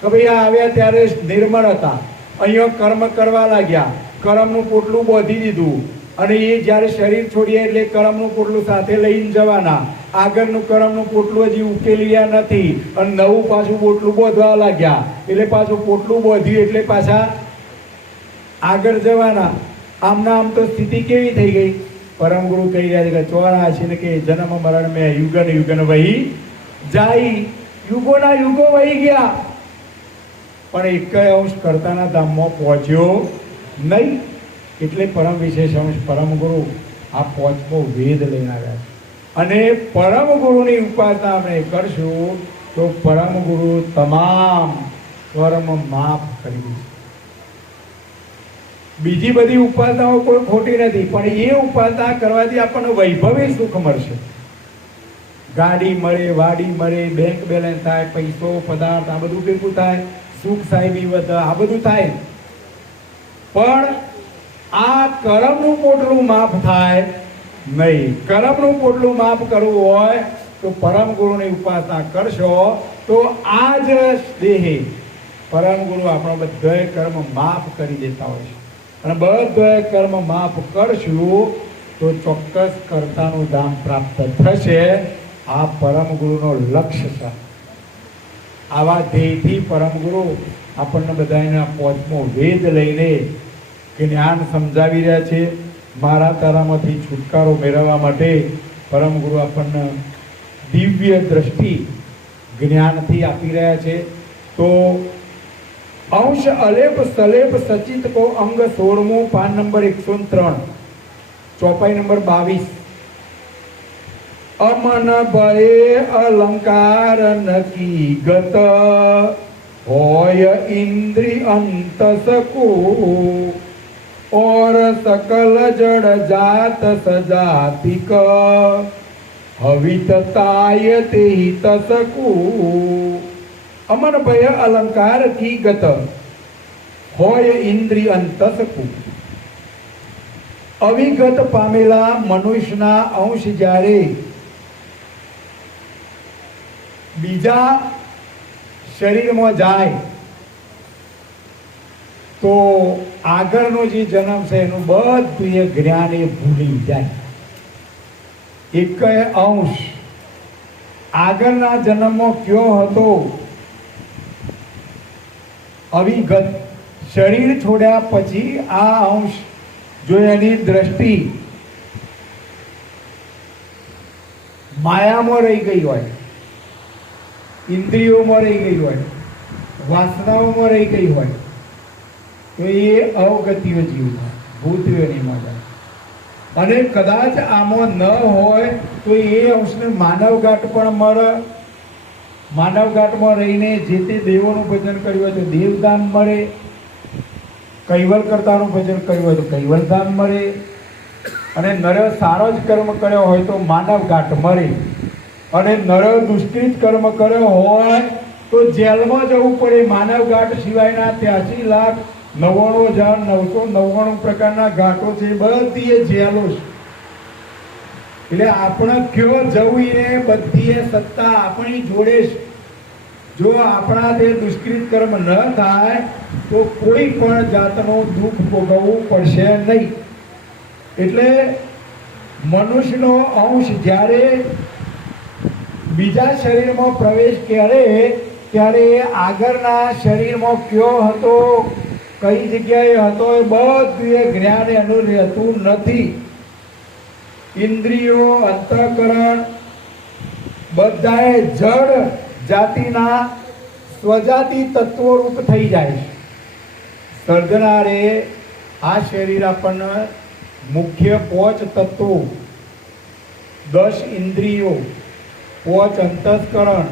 કે ભાઈ આ આવ્યા ત્યારે નિર્મળ હતા, અહીંયા કર્મ કરવા લાગ્યા, કર્મનું પોટલું બાંધી દીધું, અને એ જ્યારે શરીર છોડીએ એટલે કર્મનું પોટલું સાથે લઈને જવાના. આગળનું કર્મનું પોટલું હજી ઉકેલ્યા નથી, અને નવું પાછું પોટલું બાંધવા લાગ્યા. એટલે પાછું પોટલું બાંધ્યું એટલે પાછા આગળ જવાના. આમના આમ તો સ્થિતિ કેવી થઈ ગઈ? પરમ ગુરુ કહી રહ્યા છે કે 84 કે જન્મ મરણ મેં યુગન યુગન વહી જાય. યુગોના યુગો વહી ગયા, પણ એકય અંશ કર્તાના ધામમાં પહોંચ્યો નહીં. એટલે પરમ વિશેષ અંશ પરમ ગુરુ આ પાંચમો વેદ લઈને આવ્યા છે. અને પરમ ગુરુની ઉપાસના આપણે કરશું તો પરમ ગુરુ તમામ કર્મ માફ કરી દેશે. બીજી બધી ઉપાસનાઓ કોઈ ખોટી નથી, પણ એ ઉપાસના કરવાથી આપણને વૈભવી સુખ મળશે. ગાડી મળે, વાડી મળે, બેંક બેલેન્સ થાય, પૈસો પદાર્થ આ બધું ભેગું થાય, સુખ સાહેબી વધે, આ બધું થાય. પણ આ કર્મનું પોટલું માફ થાય નહીં. કર્મનું પોટલું માફ કરવું હોય તો પરમ ગુરુની ઉપાસના કરશો તો આ જ દેહે પરમ ગુરુ આપણો બધાય કર્મ માફ કરી દેતા હોય છે. અને બધાય કર્મ માફ કરશું તો ચોક્કસ કર્તાનું ધામ પ્રાપ્ત થશે. આ પરમ ગુરુનો લક્ષ્ય છે. આવા ધ્યેયથી પરમ ગુરુ આપણને બધાના પાંચમો વેદ લઈને જ્ઞાન સમજાવી રહ્યા છે. મારા તારામાંથી છુટકારો મેળવવા માટે પરમ ગુરુ આપણને દિવ્ય દ્રષ્ટિ જ્ઞાનથી આપી રહ્યા છે. તો અંશ અલેપ સલેપ સચિત કો અંગ 16 પાન નંબર 103, ચોપાઈ નંબર 22. અમન ભય અલંકાર નકી ગત હોય ઇન્દ્રિ અંત સકુ और सकल जड़ जात सजातिक हवितताय ते तसकु. अमन भय अलंकार की गत હોય ઇન્દ્રિ અંતસકુ. અવિગત પામેલા મનુષ્યના અંશ જ્યારે બીજા શરીરમાં જાય તો આગળનો જે જન્મ છે એનું બધું એ જ્ઞાન એ ભૂલી જાય. એકય અંશ આગળના જન્મમાં કયો હતો અવિગત, શરીર છોડ્યા પછી આ અંશ જો એની દ્રષ્ટિ માયામાં રહી ગઈ હોય, ઇન્દ્રિયોમાં રહી ગઈ હોય, વાસનાઓમાં રહી ગઈ હોય તો એ અવગતિઓ જીવ ભૂતયોની મળે. અને કદાચ આમાં ન હોય તો એ અંશને માનવઘાટ પણ મળે. માનવઘાટમાં રહીને જે તે દેવોનું ભજન કર્યું હોય તો દેવધામ મળે, કૈવલ કરતાનું ભજન કર્યું હોય તો કૈવલધામ મળે, અને નર સારો જ કર્મ કર્યો હોય તો માનવઘાટ મળે, અને નર દુષ્કૃત કર્મ કર્યો હોય તો જેલમાં જવું પડે. માનવઘાટ સિવાયના 83,99,999 પ્રકારના ઘાટો છે, બધી એ જેલો છે. એટલે આપણે કયો જવું એ બધી સત્તા આપણી જોડે છે. જો આપણા તે દુષ્કૃત કર્મ ન થાય તો કોઈ પણ જાતનું દુઃખ ભોગવવું પડશે નહીં. એટલે મનુષ્યનો અંશ જ્યારે બીજા શરીરમાં પ્રવેશ કરે ત્યારે આગળના શરીરમાં કયો હતો, કઈ જગ્યાએ હતો, એ બધું એ જ્ઞાન એનું રહેતું નથી. ઇન્દ્રિયો, અંતઃકરણ બધાએ જડ જાતિના સ્વજાતિ તત્વરૂપ થઈ જાય છે. સર્જનારે આ શરીર આપણને મુખ્ય 5 તત્વો, 10 ઇન્દ્રિયો, 5 અંતઃકરણ,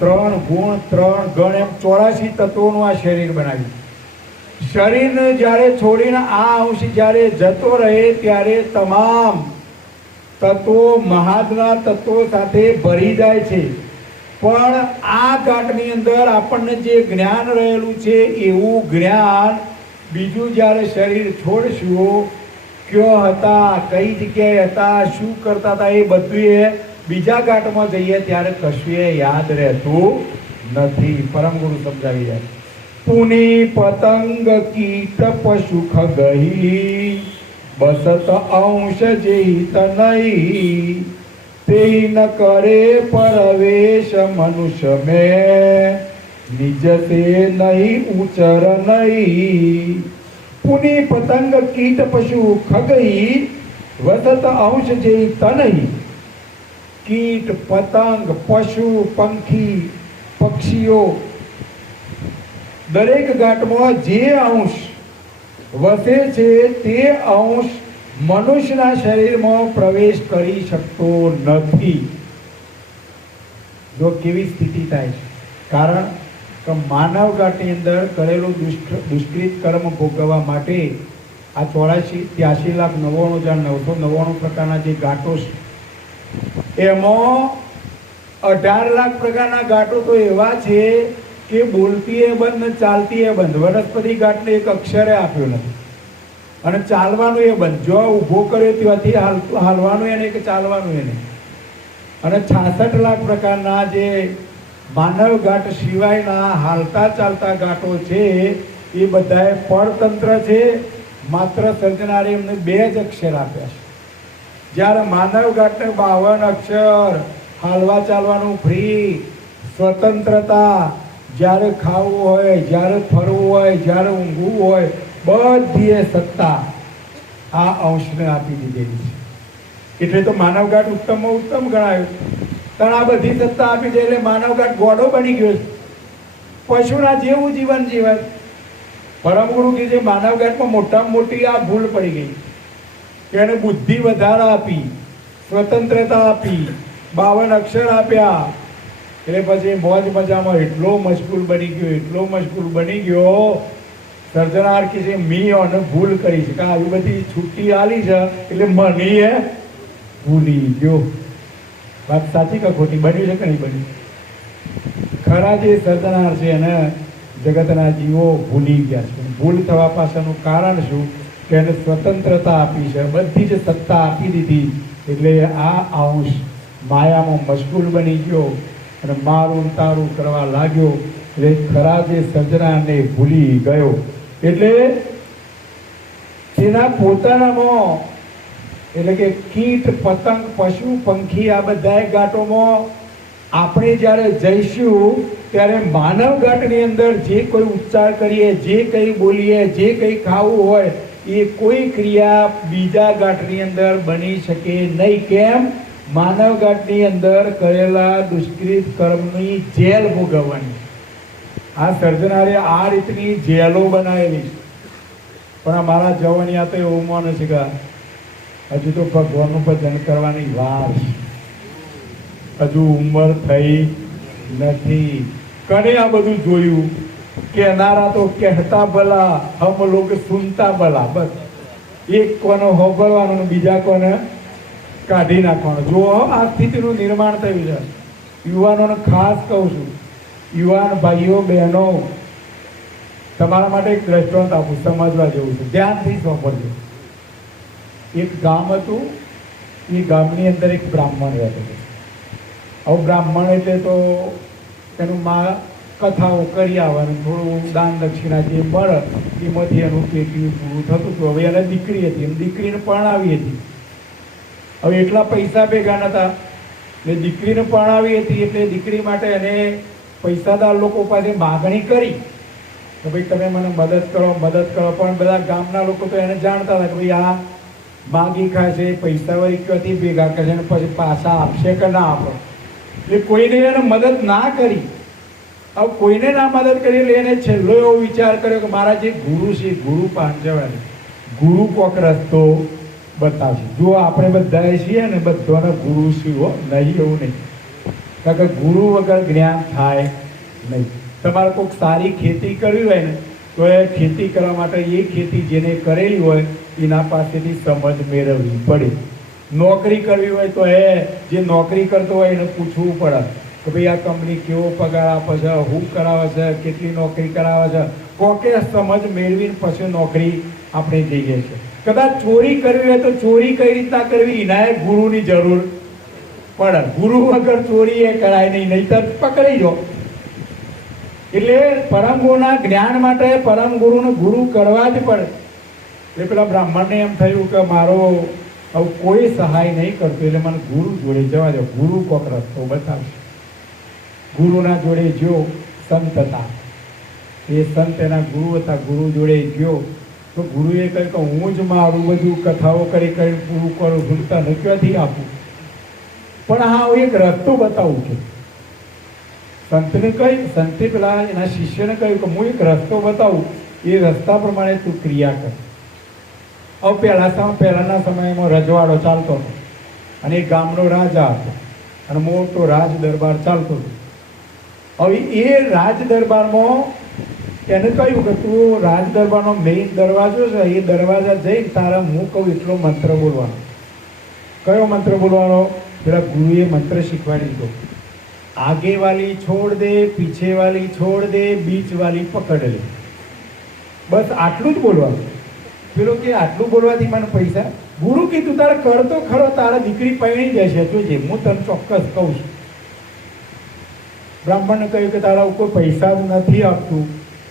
3 ગુણ, 3 ગણ, એમ 84 તત્વોનું આ શરીર બનાવ્યું. શરીરને જ્યારે છોડીને આ અંશ જ્યારે જતો રહે ત્યારે તમામ તત્વો મહાદના તત્વો સાથે ભરી જાય છે. પણ આ ગાંઠની અંદર આપણને જે જ્ઞાન રહેલું છે એવું જ્ઞાન બીજું જ્યારે શરીર છોડશું, કયો હતા, કઈ જગ્યાએ હતા, શું કરતા હતા, એ બધું એ બીજા ગાંઠમાં જઈએ ત્યારે કશું એ યાદ રહેતું નથી. પરમ ગુરુ સમજાવી જાય. પુની પતંગ કીટ પશુ ખગહી બસત અંશ જેહિત નહીં તે ન કરે પરવેશ મનુષ્ય મેં નિજ તે નહીં ઉચર નહીં. પુની પતંગ કીટ પશુ ખગઈ વસત અંશ જેહિત નહીં. કીટ, પતંગ, પશુ, પંખી, પક્ષીઓ દરેક ગાંઠમાં જે અંશ વસે છે તે અંશ મનુષ્યના શરીરમાં પ્રવેશ કરી શકતો નથી. જો કેવી સ્થિતિ થાય છે, કારણ કે માનવ ગાંઠની અંદર કરેલું દુષ્કૃત કર્મ ભોગવવા માટે આ 83,93,999 પ્રકારના જે ગાંઠો છે એમાં 18 લાખ પ્રકારના ગાંઠો તો એવા છે કે બોલતી એ બંધ ને ચાલતી એ બંધ. વનસ્પતિ ગાંઠને એક અક્ષરે આપ્યો નથી અને ચાલવાનું એ બંધ. જો ઊભો કર્યો ત્યાંથી હાલવાનું એને કે ચાલવાનું એને. અને 66 લાખ પ્રકારના જે માનવ ગાંઠ સિવાયના હાલતા ચાલતા ગાંઠો છે એ બધાએ પરતંત્ર છે. માત્ર સર્જનારે એમને 2 જ અક્ષર આપ્યા છે. જ્યારે માનવ ગાંઠને 52 અક્ષર, હાલવા ચાલવાનું ફ્રી, સ્વતંત્રતા, જ્યારે ખાવું હોય, જ્યારે ફરવું હોય, જ્યારે ઊંઘવું હોય, બધી સત્તા આ અંશને આપી દીધેલી છે. એટલે તો માનવ ગાંઠ ઉત્તમમાં ઉત્તમ ગણાયું. કારણ આ બધી સત્તા આપી દે એટલે માનવ ગાંઠ ગોડો બની ગયો છે. પશુના જેવું જીવન જીવન. પરમ ગુરુ કે જે માનવ ગાંઠમાં મોટામાં મોટી આ ભૂલ પડી ગઈ કે એને બુદ્ધિ વધારા આપી, સ્વતંત્રતા આપી, 52 અક્ષર આપ્યા. એટલે પછી મોજ મજામાં એટલો મશગુલ બની ગયો સર્જનાર કે છે મી અને ભૂલ કરી છે કે આવી બધી છુટ્ટી આલી છે એટલે મને ભૂલી ગયો. વાત સાચી કે ખોટી? બન્યું છે કે નહીં બન્યું? ખરા જે સર્જનાર છે એને જગતના જીવો ભૂલી ગયા છે. ભૂલ થવા પાછળનું કારણ શું? કે એને સ્વતંત્રતા આપી છે, બધી જ સત્તા આપી દીધી. એટલે આ અંશ માયામાં મશગુલ બની ગયો અને મારું તારું કરવા લાગ્યો. એટલે ખરા જે સર્જનારને ભૂલી ગયો. એટલે તેના પોતાનામાં એટલે કે કીટ, પતંગ, પશુ, પંખી આ બધા ગાંઠોમાં આપણે જ્યારે જઈશું ત્યારે માનવ ગાંઠની અંદર જે કોઈ ઉચ્ચાર કરીએ, જે કંઈ બોલીએ, જે કંઈ ખાવું હોય એ કોઈ ક્રિયા બીજા ગાંઠની અંદર બની શકે નહીં. કેમ? માનવ ગાંઠની અંદર કરેલા દુષ્કૃત કર્મની જેલ ભોગવવાની. આ સર્જનારે આ રીતની જેલો બનાવેલી છે. પણ મારા જવાનિયા તો એવું માને છે કે હજુ તો ભગવાનનું ભજન કરવાની વાર છે, હજુ ઉંમર થઈ નથી. કને આ બધું જોયું? કહેનારા તો કહેતા ભલા, હમ લોગ સુનતા ભલા. બસ એક કોનો હોભળવાનો, બીજા કોને કાઢી નાખવાનો. જો આ સ્થિતિનું નિર્માણ થયું છે. યુવાનોને ખાસ કહું છું, યુવાન ભાઈઓ બહેનો, તમારા માટે એક દ્રષ્ટાંત આપું, સમજવા જેવું છે, ધ્યાનથી સાંભળજો. એક ગામ હતું, એ ગામની અંદર એક બ્રાહ્મણ રહેતો હતો. હવે બ્રાહ્મણ એટલે તો એનું માં કથાઓ કરી આવવાનું, થોડું દાન દક્ષિણા જે મળે એમાંથી એનું પેટીયું પૂરું થતું હતું. હવે એને દીકરી હતી, એમ દીકરીને પરણાવી હતી. હવે એટલા પૈસા ભેગા નહોતા એટલે દીકરીને પરણાવી હતી એટલે દીકરી માટે એને પૈસાદાર લોકો પાસે માગણી કરી કે ભાઈ તમે મને મદદ કરો. પણ બધા ગામના લોકો તો એને જાણતા હતા કે ભાઈ આ માગી ખાશે, પૈસા વળી ક્યાંથી ભેગા કરશે અને પછી પાછા આપશે કે ના આપે. એટલે કોઈને એને મદદ ના કરી. હવે કોઈને ના મદદ કરી એટલે એને છેલ્લો એવો વિચાર કર્યો કે મારા જે ગુરુ છે, ગુરુ પાંચવાને ગુરુ કોક રસ્તો બતાવશે. જો આપણે બધાએ છીએ ને બધાને ગુરુ છીએ, નહીં એવું નહીં. કારણ કે ગુરુ વગર જ્ઞાન થાય નહીં. તમારે કોઈક સારી ખેતી કરવી હોય ને તો એ ખેતી કરવા માટે એ ખેતી જેને કરેલી હોય એના પાસેથી સમજ મેળવવી પડે. નોકરી કરવી હોય તો એ જે નોકરી કરતો હોય એને પૂછવું પડે કે ભાઈ આ કંપની કેવો પગાર આપે છે, શું કરાવે છે, કેટલી નોકરી કરાવે છે. કોકે સમજ મેળવીને પછી નોકરી આપણે જઈએ છીએ. કદાચ ચોરી કરવી હોય તો ચોરી કઈ રીતના કરવી એના ગુરુની જરૂર પડે. ગુરુ વગર ચોરી એ કરાય નહીં, નહીંતર પકડી જો. એટલે પરમ ગુરુના જ્ઞાન માટે પરમ ગુરુનો ગુરુ કરવા જ પડે. એટલે પેલા બ્રાહ્મણને એમ થયું કે મારો હવે કોઈ સહાય નહીં કરતો એટલે મને ગુરુ જોડે જવા દો, ગુરુ કોક રસ્તો બતાવશે. ગુરુના જોડે જો સંત હતા, એ સંત એના ગુરુ હતા. ગુરુ જોડે ગયો તો ગુરુએ કહ્યું કે હું જ મારું બધું કથાઓ કરી પૂરું કરું, ભૂલતા ન ક્યાંથી આપું, પણ હા હું એક રસ્તો બતાવું છું. સંતને કહી, સંતે પેલા એના શિષ્યને કહ્યું કે હું એક રસ્તો બતાવું, એ રસ્તા પ્રમાણે તું ક્રિયા કર. હવે પહેલાના સમયમાં રજવાડો ચાલતો હતો અને એ ગામનો રાજા હતો અને મોટો રાજ દરબાર ચાલતો હતો. હવે એ રાજ દરબારમાં એને કહ્યું કે તું રાજ દરબારનો મેઇન દરવાજો છે, એ દરવાજા જઈને તારા હું કહું એટલો મંત્ર બોલવાનો. કયો મંત્ર બોલવાનો? પેલા ગુરુએ મંત્ર શીખવાડી દીધો. आगे वाली छोड़ दे, पीछे वाली छोड़ दे, बीच वाली पकड़ ले. बस આટલું જ બોલવાનું. પેલો કે આટલું બોલવાથી મને પૈસા? ગુરુ કીધું તારે કર તો ખરો, તારા દીકરી પરણી જશે, જોજે, હું તને ચોક્કસ કહું છું. બ્રાહ્મણને કહ્યું કે તારા કોઈ પૈસા જ નથી આપતું,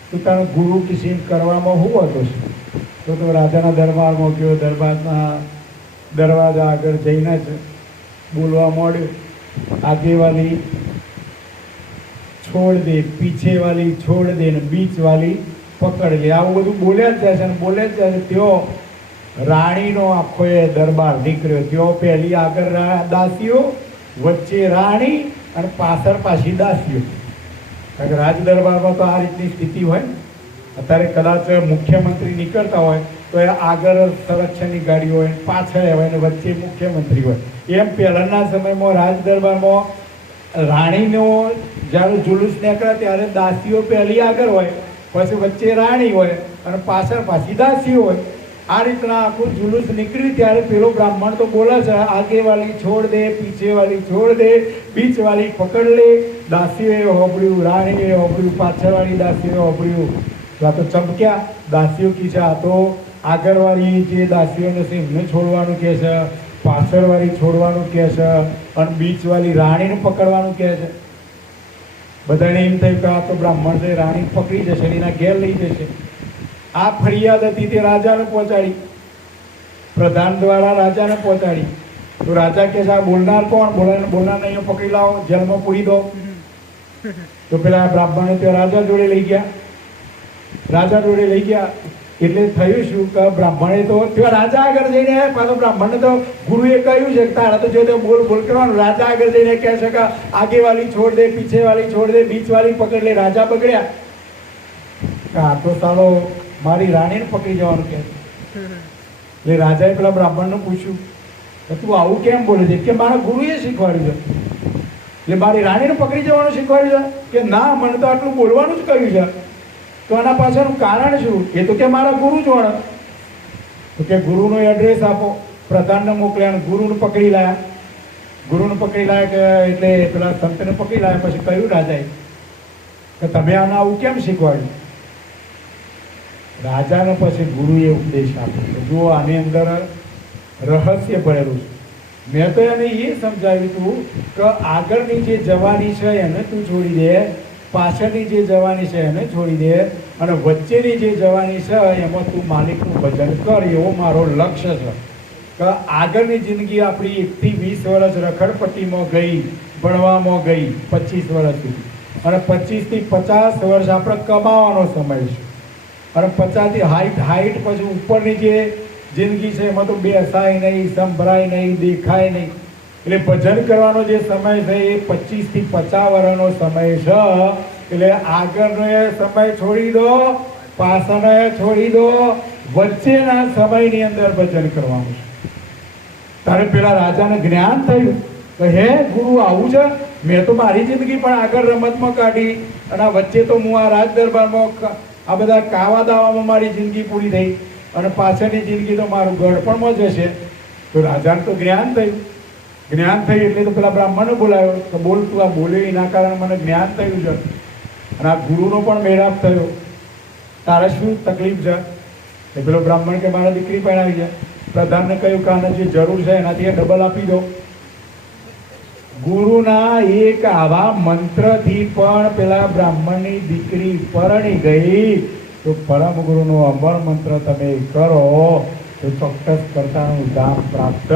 તું તારો ગુરુ કિસીમ કરવામાં શું હતો છે? તો રાજાના દરબારમાં ગયો. દરવાજા આગળ જઈને જ બોલવા માંડ્યો, आगे वाली छोड़ दे, पीछे वाली छोड़ दे ને बीच वाली પકડ લે. આવું બધું બોલ્યા જ જાય છે અને બોલ્યા જ જાય છે. ત્યો રાણીનો આખો એ દરબાર નીકળ્યો. ત્યો પહેલી આગળ દાસીઓ, વચ્ચે રાણી અને પાછળ પાછી દાસીઓ. કારણ કે રાજ દરબારમાં તો આ રીતની સ્થિતિ હોય. અત્યારે કદાચ મુખ્યમંત્રી નીકળતા હોય તો એ આગળ સંરક્ષણની ગાડી હોય, પાછળ હોય ને વચ્ચે મુખ્યમંત્રી હોય. એમ પહેલાંના સમયમાં રાજ દરબારમાં રાણીનો જ્યારે જુલુસ નીકળે ત્યારે દાસીઓ પહેલી આગળ હોય, પછી વચ્ચે રાણી હોય અને પાછળ પાછી દાસીઓ હોય. આ રીતના આખું જુલુસ નીકળ્યું ત્યારે પેલો બ્રાહ્મણ તો બોલે છે, આગે વાલી છોડ દે, પીછે વાલી છોડ દે, બીચ વાલી પકડ લે. દાસીઓએ હોબળ્યું, રાણીએ હોબળ્યું, પાછળવાળી દાસીઓએ હોબળ્યું. આ તો ચમક્યા. દાસીઓ કી છે આ તો આગળવાળી જે દાસીઓને છે એમને છોડવાનું કહે છે, પાછળવાળી છોડવાનું કહે છે અને બીચવાળી રાણીને પકડવાનું કહે છે. બધાને એમ થયું કે આ તો બ્રાહ્મણ છે, રાણી પકડી જશે, એના ઘેર લઈ જશે. આ ફરિયાદ હતી તે રાજાને પહોંચાડી, પ્રધાન દ્વારા રાજાને પહોંચાડી. તો રાજા કહે છે આ બોલનાર કોણ? બોલનારને અહીંયા પકડી લાવો, જેલમાં પૂરી દો. તો પેલા બ્રાહ્મણને ત્યાં રાજા જોડે લઈ ગયા. એટલે થયું શું કે બ્રાહ્મણે તો ત્યાં રાજા આગળ જઈને પાછો બ્રાહ્મણને તો ગુરુએ કહ્યું છે કે તારા તો જો બોલ કરવાનું. રાજા આગળ જઈને કહે છે કે આગે વાલી છોડ દે, પીછે વાલી છોડ દે, બીચ વાલી પકડ લે. રાજા બગડ્યા. આ તો સાલો મારી રાણીને પકડી જવાનું કહે છે. એટલે રાજાએ પેલા બ્રાહ્મણને પૂછ્યું કે તું આવું કેમ બોલે છે? કે મારા ગુરુએ શીખવાડ્યું છે. એટલે મારી રાણીને પકડી જવાનું શીખવાડ્યું છે? કે ના, મને તો આટલું બોલવાનું જ કહ્યું છે. તો આના પાછળનું કારણ શું? એ તો કે મારા ગુરુ જોડે. તો કે ગુરુનો એડ્રેસ આપો. પ્રધાનને મોકલ્યા, ગુરુને પકડી લાયા. કે એટલે પેલા સંતને પકડી લાયા. પછી કહ્યું રાજાએ કે તમે આને આવું કેમ શીખવાડ્યું? રાજાને પછી ગુરુએ ઉપદેશ આપ્યો, જુઓ આની અંદર રહસ્ય ભરેલું છે. મેં તો એને એ સમજાવ્યું હતું કે આગળની જે જવાની છે એને તું છોડી દે, પાછળની જે જવાની છે એને છોડી દે, અને વચ્ચેની જે જવાની છે એમાં તું માલિકનું ભજન કર. એવો મારો લક્ષ્ય છે કે આગળની જિંદગી આપણી 1 થી 20 વર્ષ રખડપટ્ટીમાં ગઈ, ભણવામાં ગઈ 25 વર્ષ સુધી, અને 25 થી 50 વર્ષ આપણે કમાવાનો સમય છે, અને 50 થી 60 પછી ઉપરની જે જિંદગી છે એમાં તો બેસાય નહીં, સંભળાય નહીં, દેખાય નહીં. એટલે ભજન કરવાનો જે સમય છે એ 25 થી 50 વર્ષનો સમય છે. એટલે આગળનો એ સમય છોડી દો, પાછળનો એ છોડી દો, વચ્ચેના સમયની અંદર ભજન કરવાનું છે. તારે પેલા રાજાને જ્ઞાન થયું કે હે ગુરુ આવું છે, મેં તો મારી જિંદગી પણ આગળ રમતમાં કાઢી, અને આ વચ્ચે તો હું આ રાજ દરબારમાં આ બધા કાવા દાવામાં મારી જિંદગી પૂરી થઈ, અને પાછળની જિંદગી તો મારું ગળપણમાં જ હશે. તો રાજાને તો જ્ઞાન થયું. જ્ઞાન થયું એટલે તો પેલા બ્રાહ્મણને બોલાવ્યો કે બોલ, તું આ બોલ્યો એના કારણે મને જ્ઞાન થયું છે, અને આ ગુરુનો પણ મેળાપ થયો, તારે શું તકલીફ છે? એ પેલો બ્રાહ્મણ કે મારા દીકરી પરણાવી છે. પ્રધાનને કહ્યું કે આને જે જરૂર છે એનાથી ડબલ આપી દો. ગુરુના એક આવા મંત્રથી પણ પેલા બ્રાહ્મણની દીકરી પરણી ગઈ. તો પરમ ગુરુનો અમર મંત્ર તમે કરો તો ચોક્કસ કરતાનું ધામ પ્રાપ્ત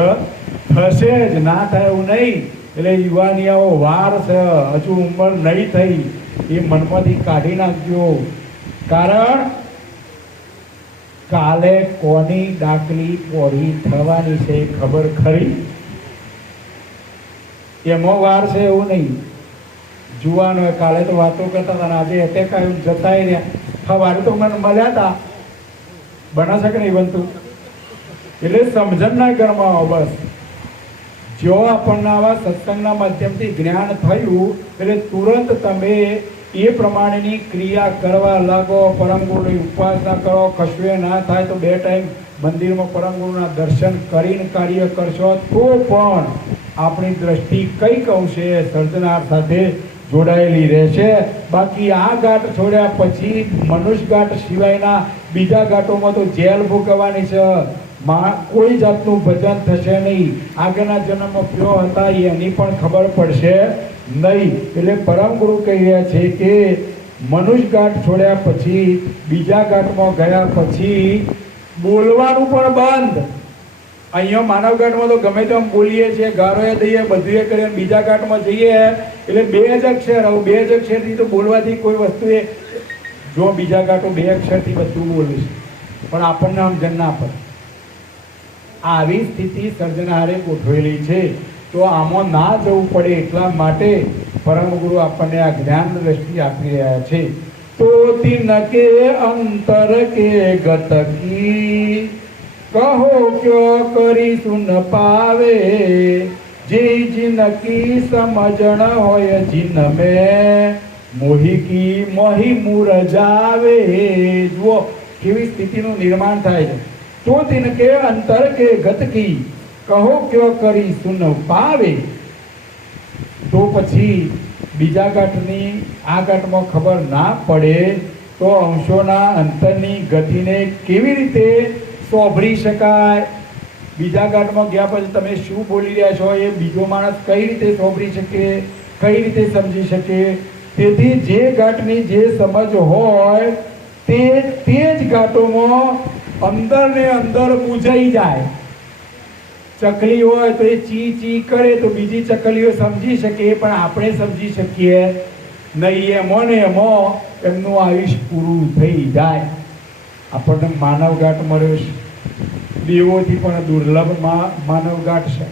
થશે જ, ના થાય એવું નહીં. એટલે યુવાનીઓ વાર છે, હજુ ઉંમર નહીં થઈ, એ મનમાંથી કાઢી નાખજો. કારણ કાલે કોની ડાકલી પોરી થવાની છે ખબર ખરી? એમાં વાર છે એવું નહીં. જુવાનો કાલે તો વાતો કરતા હતા, આજે એટેક આવ્યું, જતાય રહ્યા. સવારે તો મને મળ્યા હતા, બના શકે નહીં બનતું. એટલે સમજણના ઘરમાં આવો બસ. જો આપણને આવા સત્સંગના માધ્યમથી જ્ઞાન થયું એટલે તુરંત તમે એ પ્રમાણેની ક્રિયા કરવા લાગો. પરમ ગુરુની ઉપાસના કરો. કશું ના થાય તો 2 ટાઈમ મંદિરમાં પરમ ગુરુના દર્શન કરીને કાર્ય કરશો તો પણ આપણી દ્રષ્ટિ કંઈક અંશે સર્જનાર સાથે જોડાયેલી રહેશે. બાકી આ ઘાટ છોડ્યા પછી મનુષ્ય ઘાટ સિવાયના બીજા ઘાટોમાં તો જેલ ભોગવવાની છે. કોઈ જાતનું ભજન થશે નહીં. આગળના જન્મમાં કયો હતા એની પણ ખબર પડશે નહીં. એટલે પરમ ગુરુ કહી રહ્યા છે કે મનુષ્ય ઘાટ છોડ્યા પછી બીજા ઘાટમાં ગયા પછી બોલવાનું પણ બંધ. અહીંયા માનવ ઘાટમાં તો ગમે તેમ બોલીએ છીએ, ગારોએ દઈએ, બધું કરીએ. બીજા ઘાટમાં જઈએ એટલે 2 જ અક્ષર, હવે 2 જ અક્ષરથી તો બોલવાથી કોઈ વસ્તુ એ જો બીજા ઘાટો 2 અક્ષરથી બધું બોલું છે પણ આપણને સમજણ ના પડે. આવી સ્થિતિ સર્જનારે ગોઠવેલી છે. તો આમાં ના જવું પડે એટલા માટે પરમ ગુરુ આપણને આ જ્ઞાન દ્રષ્ટિ આપી રહ્યા છે. તો તિનકે અંતર કે ગતકી કહો ક્યો કરીશું ન પાવે, જે જિનકી સમજણ હોય જીન મેં મોહિકી મોહી મુરજાવે. જુઓ કેવી સ્થિતિનું નિર્માણ થાય છે. તો તિનકે અંતર કે ગતકી કહો ક્યો કરીશું ન પાવે. તો પછી બીજા ઘાટની આ ઘાટમાં ખબર ના પડે તો અંશોના અંતરની ગતિને કેવી રીતે સોંભળી શકાય? બીજા ઘાટમાં ગયા પછી તમે શું બોલી રહ્યા છો એ બીજો માણસ કઈ રીતે સોંભળી શકે, કઈ રીતે સમજી શકે? તેથી જે ઘાટની જે સમજ હોય તે જ ઘાટોમાં અંદર ને અંદર બુજાઈ જાય. ચકલી હોય તો એ ચી ચી કરે તો બીજી ચકલીઓ સમજી શકે, પણ આપણે સમજી શકીએ નહીં. એમાં ને એમાં એમનું આયુષ્ય પૂરું થઈ જાય. આપણને માનવ ઘાટ મળ્યો છે, દેવોથી પણ દુર્લભ માનવ ઘાટ છે.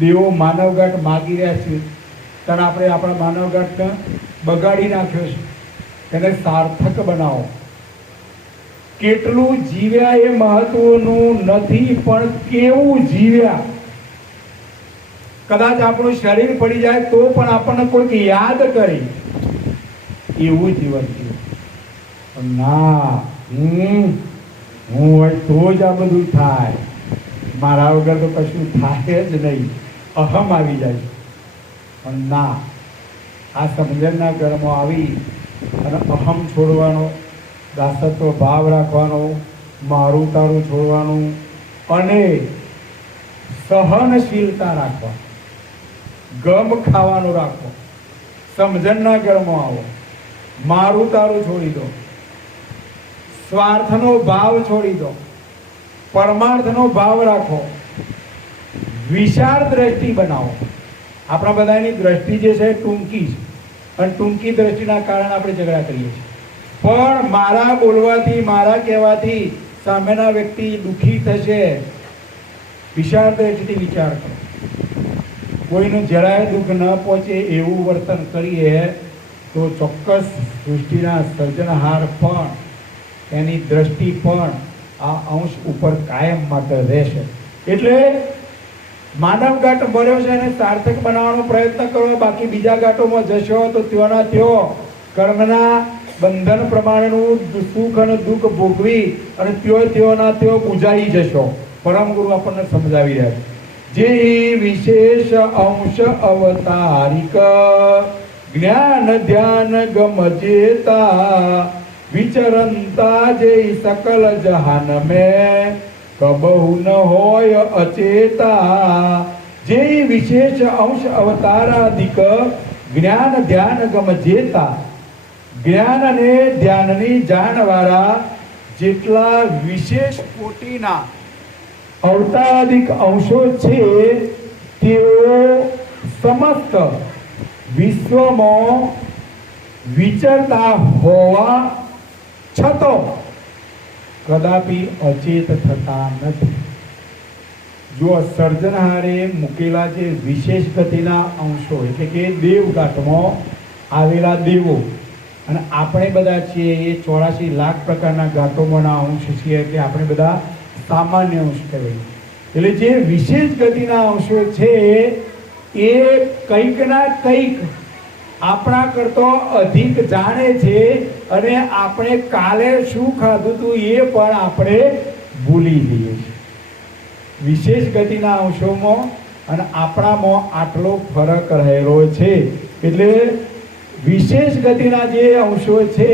દેવો માનવ ઘાટ માગી રહ્યા છે, ત્યારે આપણે આપણા માનવ ઘાટને બગાડી નાખ્યો છે. એને સાર્થક બનાવો. કેટલું જીવ્યા એ મહત્વનું નથી, પણ કેવું જીવ્યા. કદાચ આપણું શરીર પડી જાય તો પણ આપણને કોઈક યાદ કરે એવું જીવન જીવ્યું. ના, હું હોય તો જ આ બધું થાય, મારા વગર તો કશું થાય જ નહીં. અહમ આવી જાય. પણ ના, આ સમજણના ઘરમાં આવી અને અહમ છોડવાનો, દાસત્વ ભાવ રાખવાનો, મારું તારું છોડવાનું અને સહનશીલતા રાખવા, ગમ ખાવાનું રાખો, સમજણના ઘરમાં આવો, મારું તારું છોડી દો, સ્વાર્થનો ભાવ છોડી દો, પરમાર્થનો ભાવ રાખો, વિશાળ દ્રષ્ટિ બનાવો. આપણા બધાની દ્રષ્ટિ જે છે ટૂંકી છે અને ટૂંકી દ્રષ્ટિના કારણે આપણે ઝઘડા કરીએ છીએ. પણ મારા બોલવાથી, મારા કહેવાથી સામેના વ્યક્તિ દુઃખી થશે. વિશાળ દ્રષ્ટિથી વિચાર કરો. કોઈનું જરાય દુઃખ ન પહોંચે એવું વર્તન કરીએ તો ચોક્કસ સૃષ્ટિના સર્જનહાર પણ, એની દ્રષ્ટિ પણ આ અંશ ઉપર કાયમ માટે રહેશે. એટલે માનવ ઘાટ ભર્યો છે એને સાર્થક બનાવવાનો પ્રયત્ન કરો. બાકી બીજા ઘાટોમાં જશો તો ત્યોના ત્યો કર્મના બંધન પ્રમાણેનું સુખ અને દુઃખ ભોગવી અને ત્યોના ત્યો બુજાઈ જશો. પરમ ગુરુ આપણને સમજાવી રહ્યા છે. જે વિશેષ અંશ અવતારિક જ્ઞાન ધ્યાન ગમજેતા વિચરંતા જે સકલ જહાન મેં કબહુ ન હોય અચેતા. જે વિશેષ અંશ અવતારાધિક જ્ઞાન ધ્યાન ગમજેતા, જ્ઞાન અને ધ્યાનની જાણવાળા જેટલા વિશેષ કોટીના અવતારાધિક અંશો છે તેઓ સમસ્ત વિશ્વમાં વિચરતા હોવા છતાં કદાપી અચેત થતા નથી. જો સર્જનહારે મૂકેલા જે વિશેષ ગતિના અંશો એટલે કે દેવઘાટમાં આવેલા દેવો, અને આપણે બધા છીએ એ 84 લાખ પ્રકારના ઘાટોમાંના અંશ છીએ, એટલે આપણે બધા સામાન્ય અંશ કહેવાય. એટલે જે વિશેષ ગતિના અંશો છે એ કંઈક ના કંઈક આપણા કરતો અધિક જાણે છે, અને આપણે કાલે શું ખાધું હતું એ પણ આપણે ભૂલી જઈએ છીએ. વિશેષ ગતિના અંશોમાં અને આપણામાં આટલો ફરક રહેલો છે. એટલે વિશેષ ગતિના જે અંશો છે,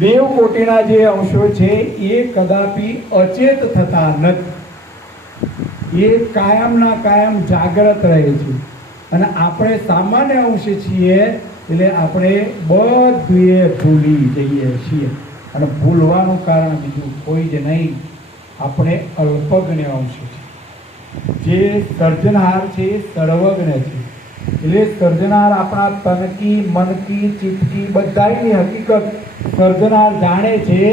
દેવકોટીના જે અંશો છે એ કદાપી અચેત થતા નથી. એ કાયમના કાયમ જાગ્રત રહે છે. અને આપણે સામાન્ય અંશ છીએ એટલે આપણે બધું ભૂલી જઈએ છીએ. અને ભૂલવાનું કારણ બીજું કોઈ જ નહીં, આપણે અલ્પજ્ઞ અંશ છે. જે સર્જનહાર છે એ સર્વજ્ઞ છે. એટલે સર્જનાર આપણા તનકી મનકી ચિત્તકી બધાની હકીકત સર્જનાર જાણે છે,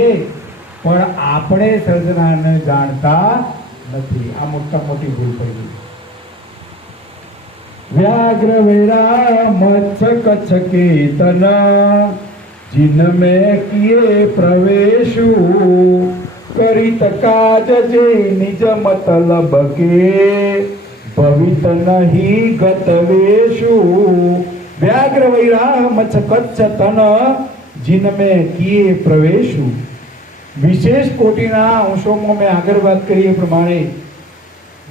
પણ આપણે સર્જનારને જાણતા નથી. આ મોટા મોટી ભૂલ પડી ગઈ. व्याघ्र वेरा मत्स्य कच्छ केतन जिन में किए प्रवेशु करित काज जे निज मतलब के भवित नहीं गतवेशु. व्याघ्र वेरा मत्स्य कच्छ तन जिन में किए प्रवेशु. વિશેષ કોટીના અંશોમાં મેં આગળ વાત કરી એ પ્રમાણે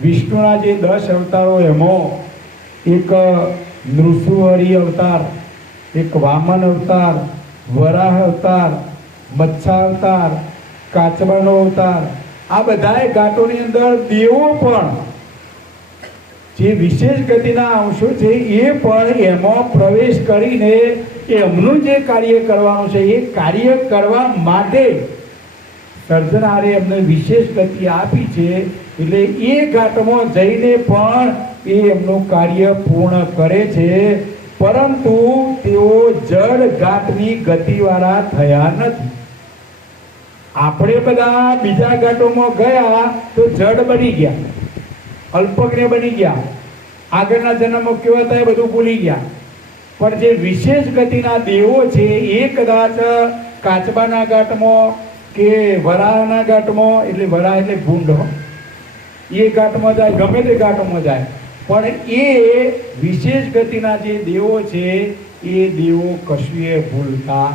વિષ્ણુના જે 10 અવતારો એમાં એક નૃસિંહહરિ અવતાર, એક વામન અવતાર, વરાહ અવતાર, મત્સ્યાવતાર, કાચબાનો અવતાર, આ બધાએ ઘાટોની અંદર દેવો પણ જે વિશેષ ગતિના અંશો છે એ પણ એમાં પ્રવેશ કરીને એમનું જે કાર્ય કરવાનું છે એ કાર્ય કરવા માટે સર્જનારે એમને વિશેષ ગતિ આપી છે. એટલે એ ઘાટમાં જઈને પણ એ એમનું કાર્ય પૂર્ણ કરે છે, પરંતુ તેઓ જડ ઘાટની ગતિવાળા થયા નથી. આપણે બધા બીજા ઘાટોમાં ગયા તો જડ બની ગયા, અલ્પજ્ઞ બની ગયા, આગળના જન્મમાં કેવા હતા એ બધું ભૂલી ગયા. પણ જે વિશેષ ગતિના દેવો છે એ કદાચ કાચબાના ઘાટમાં કે વરાહના ઘાટમાં, એટલે વરાહ એટલે ભૂંડ, એ ઘાટમાં જાય, ગમે તે ઘાટમાં જાય, પણ એ વિશેષ ગતિના જે દેવો છે એ દેવો કશુંય ભૂલતા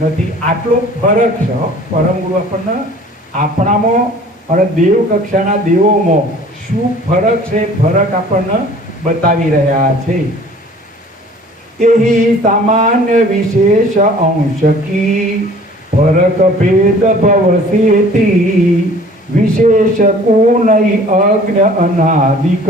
નથી. આટલો ફરક છે પરમ ગુરુ આપણને આપણામાં અને દેવ કક્ષાના દેવોમાં શું ફરક છે, ફરક આપણને બતાવી રહ્યા છે. એહી સામાન્ય વિશેષ અંશ કી फरक भेद भव सेती વિશેષ કો નહીં અજ્ઞ અનાદિક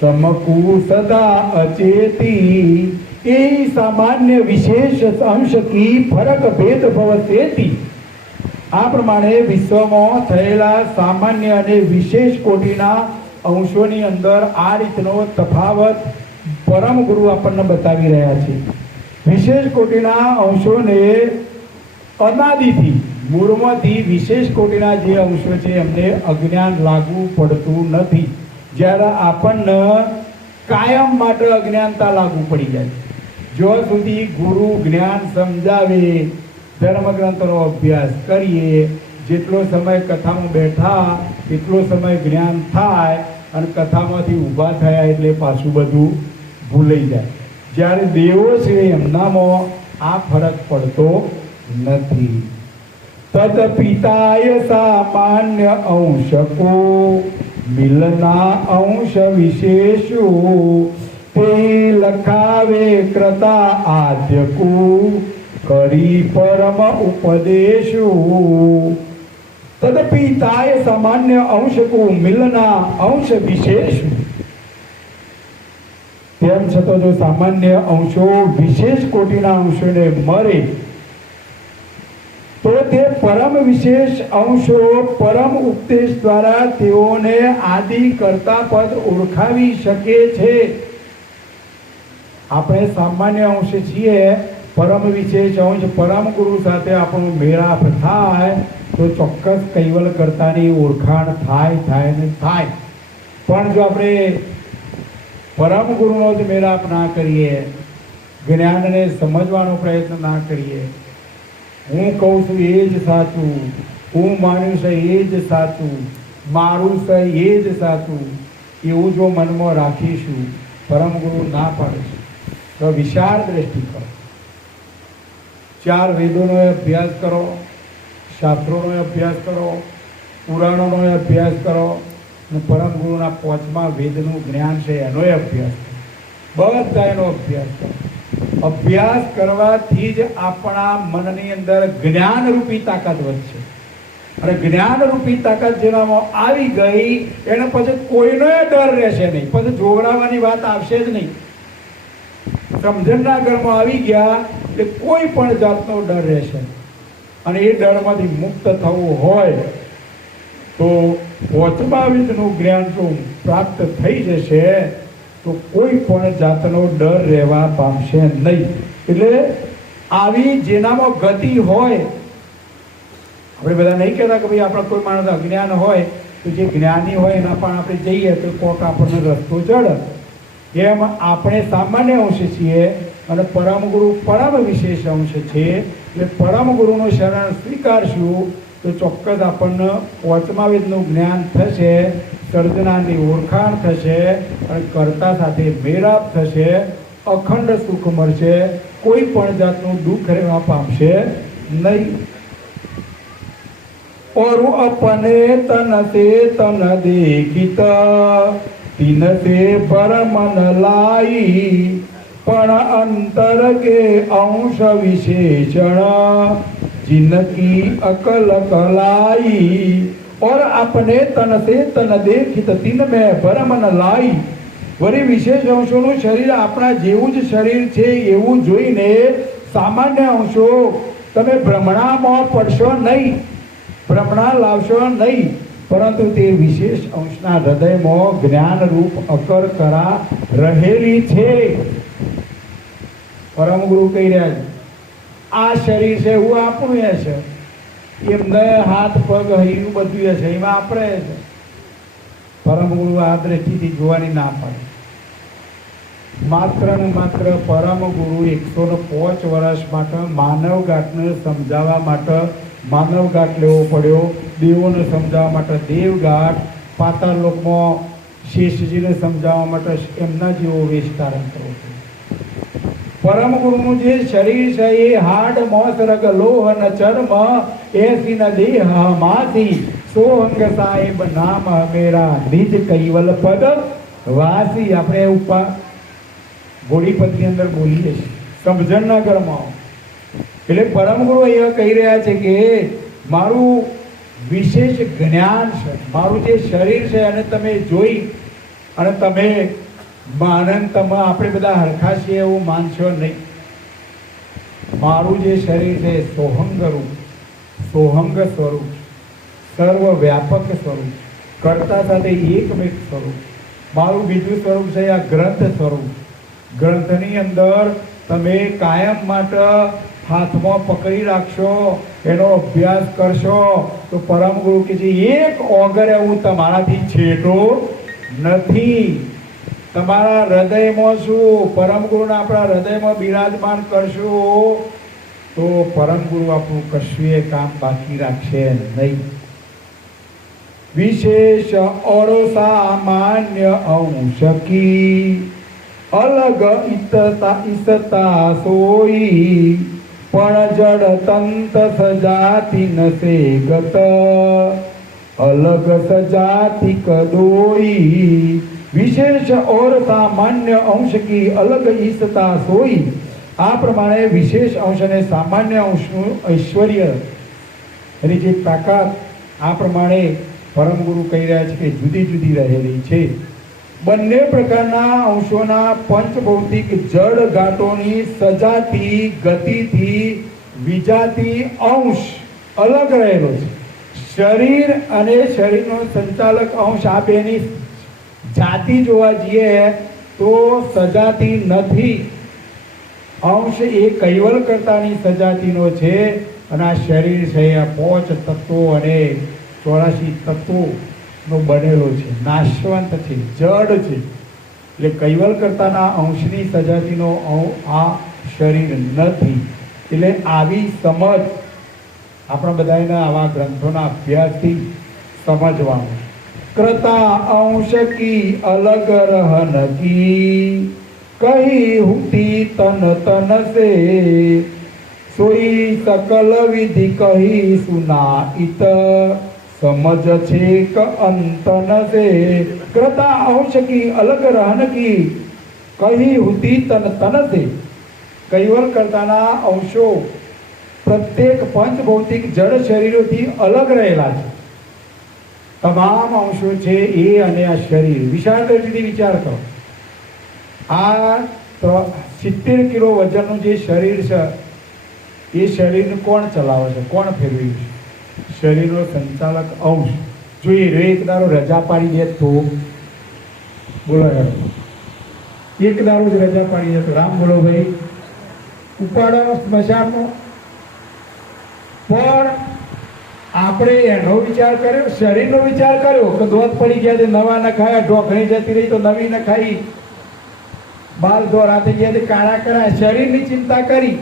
સમકુ સદા અચેતી એ સામાન્ય વિશેષ અંશ કી ફરક ભેદ ભવતેતી આ પ્રમાણે વિશ્વમાં થયેલા સામાન્ય અને વિશેષ કોટીના અંશોની અંદર આ રીતનો તફાવત પરમ ગુરુ આપણને બતાવી રહ્યા છે. વિશેષ કોટીના અંશોને અનાદિથી મૂળમાંથી વિશેષ કોટીના જે અંશો છે એમને અજ્ઞાન લાગુ પડતું નથી. જ્યારે આપણને કાયમ માટે અજ્ઞાનતા લાગુ પડી જાય. જો સુધી ગુરુ જ્ઞાન સમજાવે, ધર્મગ્રંથોનો અભ્યાસ કરીએ, જેટલો સમય કથામાં બેઠા એટલો સમય જ્ઞાન થાય અને કથામાંથી ઊભા થયા એટલે પાછું બધું ભૂલાઈ જાય. જ્યારે દેવો છે એમનામાં આ ફરક પડતો નથી. તદ પિતાય સામાન્ય અંશકો મિલના અંશ વિશેષો તે લખાવે કરતા આદ્યકુ કરી પરમ ઉપદેશો. તદપિતાય સામાન્ય અંશકો મિલના અંશ વિશેષ. તેમ છતાં જો સામાન્ય અંશો વિશેષ કોટીના અંશોને મળે તો તે પરમ વિશેષ અંશો પરમ ઉપદેશ દ્વારા તેઓને આદિ કરતા પદ ઓળખાવી શકે છે. આપણે સામાન્ય અંશ છીએ, પરમ વિશેષ અંશ પરમ ગુરુ સાથે આપણો મેળાપ થાય તો ચોક્કસ કૈવલ કરતાની ઓળખાણ થાય ને થાય. પણ જો આપણે પરમ ગુરુનો જ મેળાપ ના કરીએ, જ્ઞાનને સમજવાનો પ્રયત્ન ના કરીએ, હું કહું છું એ જ સાચું, હું માનું છું એ જ સાચું, મારું છે એ જ સાચું, એવું જો મનમાં રાખીશું, પરમ ગુરુ ના પાડે છે તો વિશાળ દ્રષ્ટિ કરો. 4 વેદોનો અભ્યાસ કરો, શાસ્ત્રોનો અભ્યાસ કરો, પુરાણોનો અભ્યાસ કરો અને પરમ ગુરુના 5મા વેદનું જ્ઞાન છે એનો અભ્યાસ કરો. બધા એનો અભ્યાસ કરો. અભ્યાસ કરવાથી જ આપણા મનની અંદર જ્ઞાનરૂપી તાકાત વધશે. અને જ્ઞાનરૂપી તાકાત જેનામાં આવી ગઈ એને પછી કોઈનો ડર રહેશે નહીં, પછી જોવડાવવાની વાત આવશે જ નહીં. સમજણના ઘરમાં આવી ગયા એટલે કોઈ પણ જાતનો ડર રહેશે. અને એ ડરમાંથી મુક્ત થવું હોય તો 5મા વેદનું જ્ઞાન જો પ્રાપ્ત થઈ જશે તો કોઈ પણ જાતનો ડર રહેવા પામશે નહીં. એટલે આવી જેનામાં ગતિ હોય, આપણે બધા નહીં કહેતા કે ભાઈ આપણા કોઈ માણસ અજ્ઞાન હોય તો જે જ્ઞાની હોય એના પણ આપણે જઈએ તો કોક આપણને રસ્તો ચડે. એમ આપણે સામાન્ય અંશ છીએ અને પરમ ગુરુ પરમ વિશેષ અંશ છે. એટલે પરમ ગુરુનું શરણ સ્વીકારશું તો ચોક્કસ આપણને 5મા વેદનું જ્ઞાન થશે, સર્જનાની ઓળખાણ થશે અને કર્તા સાથે મેળાપ થશે, અખંડ સુખ મળશે, કોઈ પણ જાતનું દુઃખ રહેવા પામશે નહીં. और अपने तन से तन देखित तीन से पर मन लाई पण अंतर के अंश विशेषण जिनकी अकल कलाई. और अपने तन से तन देखित तीन में पर मन लाई. वरी विशेष अंशोનું શરીર આપણા જેવું જ શરીર છે એવું જોઈને સામાન્ય અંશો તમે ભ્રમણામાં પડશો નહીં, ભ્રમણા લાવશો નહીં, પરંતુ તે વિશેષ અંશના હૃદયમાં જ્ઞાનરૂપ અકર કરા રહેલી છે. પરમ ગુરુ કહી રહ્યા છે આ શરીર છે એવું આપણું છે, એમને હાથ પગ હૈયું બધું છે એમાં આપણે છે. પરમ ગુરુ આ દ્રષ્ટિથી જોવાની ના પાડે. માત્ર ને માત્ર પરમ ગુરુ 105 વર્ષ માટે માનવ ઘાટને સમજાવવા માટે માનવ ઘાટ લેવો પડ્યો, દેવોને સમજાવવા માટે દેવઘાટ, પાતાળ લોકમાં શેષજીને સમજાવવા માટે એમના જેવો વેશ ધારણ કરવો પડ્યો. પરમ ગુરુનું જે શરીર છે એ હાડ મોસ રગ લોહ ન ચર્મ 80 ન દેહ માથી સોહંગ સાહેબ નામ મેરા નિજ કૈવલ પદ વાસી. આપણે ઉપર ઘોડીપદની અંદર બોલીએ છીએ સમજણના ઘરમાં. એટલે પરમ ગુરુ અહીંયા કહી રહ્યા છે કે મારું વિશેષ જ્ઞાન છે. મારું જે શરીર છે અને તમે જોઈ અને તમે આનંદમાં આપણે બધા હરખા છીએ એવું માનશો નહીં. મારું જે શરીર છે એ સોહંગ રૂપ, સોહંગ સ્વરૂપ, સર્વ વ્યાપક સ્વરૂપ, કર્તા સાથે એકમેક સ્વરૂપ. મારું બીજું સ્વરૂપ છે આ ગ્રંથ સ્વરૂપ. ગ્રંથની અંદર તમે કાયમ માટે હાથમાં પકડી રાખશો, એનો અભ્યાસ કરશો તો પરમ ગુરુ કે છે એક ઓગરે હું તમારાથી છેટો નથી. તમારા હૃદયમાં શું પરમ ગુરુને આપણા હૃદયમાં બિરાજમાન કરશું તો પરમ ગુરુ આપણું કશું એ કામ બાકી રાખશે નહીં. વિશેષ ઓર સામાન્ય અંશકી અલગ ઈસતા સોઈ પણ જડ તંત સજાતિ નસે ગત અલગ સજાતિ કદોઈ. વિશેષ ઓર સામાન્ય અંશ કી અલગ ઈસતા સોઈ. આ પ્રમાણે વિશેષ અંશ અને સામાન્ય અંશનું ઐશ્વર્ય એની જે તાકાત આ પ્રમાણે પરમ ગુરુ કહી રહ્યા છે કે જુદી જુદી રહેલી છે. બંને પ્રકારના અંશોના પંચભૌતિક જડ ઘાટોની સજાતી ગતિથી વિજાતી અંશ અલગ રહેલો છે. શરીર અને શરીરનો સંચાલક અંશ આ બેની જાતિ જોવા જઈએ તો સજાતી નથી. અંશ એ કૈવલ કરતાની સજાતીનો છે અને આ શરીર છે આ 5 તત્વો અને 84 તત્વોનો બનેલો છે, નાશવંત છે, જડ છે. એટલે કૈવલ કરતાના અંશની સજાતીનો આ શરીર નથી. એટલે આવી સમજ આપણા બધાના આવા ગ્રંથોના અભ્યાસથી સમજવાનું. कृता अंश की अलग रहन की कही हुती तन तन से सोई सकल विधि कही सुना इत समझ छेक अंतन से कृता अंश की अलग रहन की कही हुती तन तन से कैवल करताना अंशो प्रत्येक पंच भौतिक जड़ शरीरोथी अलग रहेला છે. તમામ અંશો છે એ અને આ શરીર વિશાળ દ્રષ્ટિથી વિચાર કરો. આ 70 કિલો વજનનું જે શરીર છે એ શરીરને કોણ ચલાવે છે, કોણ ફેરવી છે? શરીરનો સંચાલક અંશ. જોઈએ એક દારો રજા પાડી દે તો બોલો યાર, એક દારો જ રજા પાડી દે તો રામ બોલો ભાઈ, ઉપાડો સ્મશાનમાં. પણ આપણે એનો વિચાર કર્યો, શરીરનો વિચાર કર્યો કે દોત પડી ગયા નવા ન ખાયા, ઢોકળી જતી રહી તો નવી ન ખાઈ, બાલ દોરા થઈ ગયા કાળા કરાય, શરીરની ચિંતા કરી.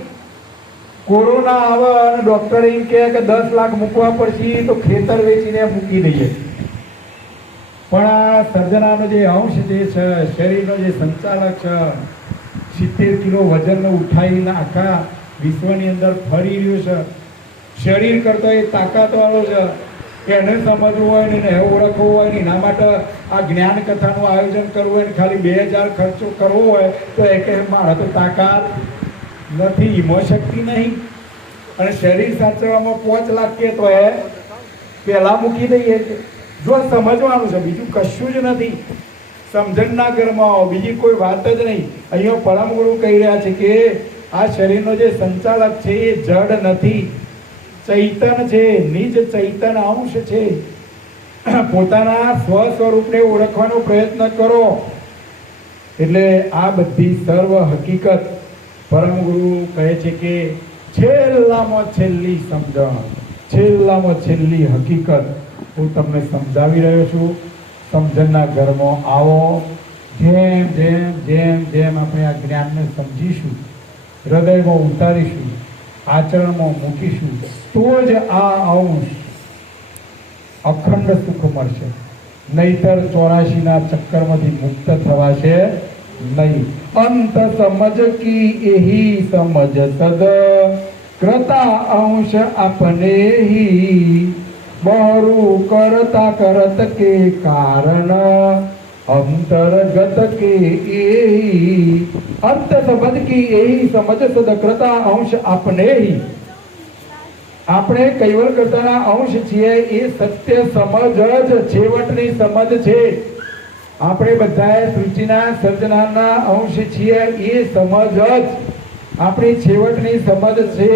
કોરોના આવે અને ડોક્ટર એમ કહે કે 10 લાખ મૂકવા પડશે તો ખેતર વેચીને મૂકી દઈએ. પણ આ સર્જનાનો જે અંશ જે છે, શરીરનો જે સંચાલક છે, 70 કિલો વજનનો ઉઠાવીને આખા વિશ્વની અંદર ફરી રહ્યો છે. શરીર કરતા એ તાકાતવાળો છે. એને સમજવું હોય ને એને ઓળખવું હોય ને એના માટે આ જ્ઞાન કથાનું આયોજન કરવું હોય ને ખાલી 2000 ખર્ચો કરવો હોય તો એ કે મારા તો તાકાત નથી, હિંમત શક્તિ નહીં. અને શરીર સાચવવામાં 5 લાખ કે તો એ પહેલાં મૂકી દઈએ. જો સમજવાનું છે, બીજું કશું જ નથી. સમજણના ઘરમાં આવો, બીજી કોઈ વાત જ નહીં. અહીંયા પરમ ગુરુ કહી રહ્યા છે કે આ શરીરનો જે સંચાલક છે એ જડ નથી, ચૈતન છે, નિજ ચૈતન અંશ છે. પોતાના સ્વ સ્વરૂપને ઓળખવાનો પ્રયત્ન કરો. એટલે આ બધી સર્વ હકીકત પરમ ગુરુ કહે છે કે છેલ્લામાં છેલ્લી સમજણ, છેલ્લામાં છેલ્લી હકીકત હું તમને સમજાવી રહ્યો છું. સમજણના ઘરમાં આવો. જેમ જેમ જેમ જેમ આપણે આ જ્ઞાનને સમજીશું, હૃદયમાં ઉતારીશું, આચરણમાં મૂકીશું તો જ આ અંશ અખંડ સુખ મળશે. નહીતર 84ના ચક્કરમાંથી મુક્ત થવાશે નહીં. અંત સમજ કી એહી સમજ સદ કરતા અંશ આપને હી બહરું કરતા કરત કે કારણ अंतर्गत के यही अंत समझ की यही समझ सद कृता अंश अपने ही. આપણે કૈવલ કરતાના અંશ છીએ, એ સત્ય સમજ જ છેવટની સમજ છે. આપણે બધાએ સૃષ્ટિના સર્જનારના અંશ છીએ, એ સમજ જ આપણી છેવટની સમજ છે.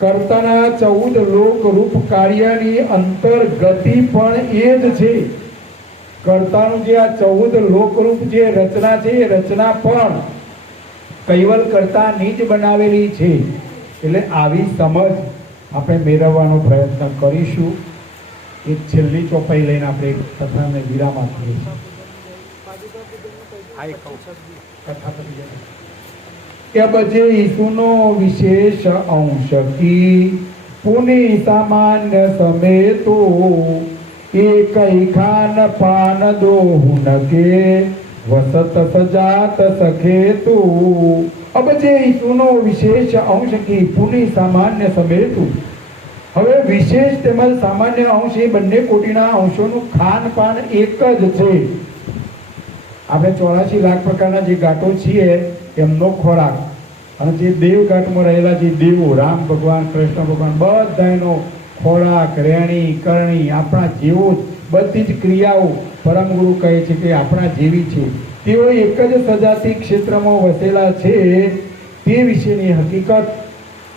કર્તાના 14 લોક રૂપ કાર્યની અંતર્ગતિ પણ એ જ છે. કર્તાનું જે આ 14 લોકરૂપ જે રચના છે, એ રચના પણ કૈવલ કર્તાની જ બનાવેલી છે. એટલે આવી સમજ આપણે મેળવવાનો પ્રયત્ન કરીશું. એક છેલ્લી ચોપાઈ લઈને આપણે કથાને વિરામ આપીએ છીએ. કે બજે ઈસુનો વિશેષ અંશ કી પુની સામાન્ય સમેતો એકઈ ખાન પાન દો હુનકે વસત સજાત સખેતુ. अब जे ઈસુનો વિશેષ અંશ કી પુની સામાન્ય સમેતુ. હવે વિશેષ તેમજ સામાન્ય અંશ એ બંને કોટીના અંશોનું ખાનપાન એક જ છે. આપણે 84 લાખ પ્રકારના જે ઘાટો છીએ એમનો ખોરાક, અને જે દેવઘાટમાં રહેલા જે દેવો રામ ભગવાન, કૃષ્ણ ભગવાન, બધાનો ખોરાક, રહેણી કરણી આપણા જેવો જ, બધી જ ક્રિયાઓ પરમ ગુરુ કહે છે કે આપણા જેવી છે. તેઓ એક જ સજાતિ ક્ષેત્રમાં વસેલા છે. તે વિશેની હકીકત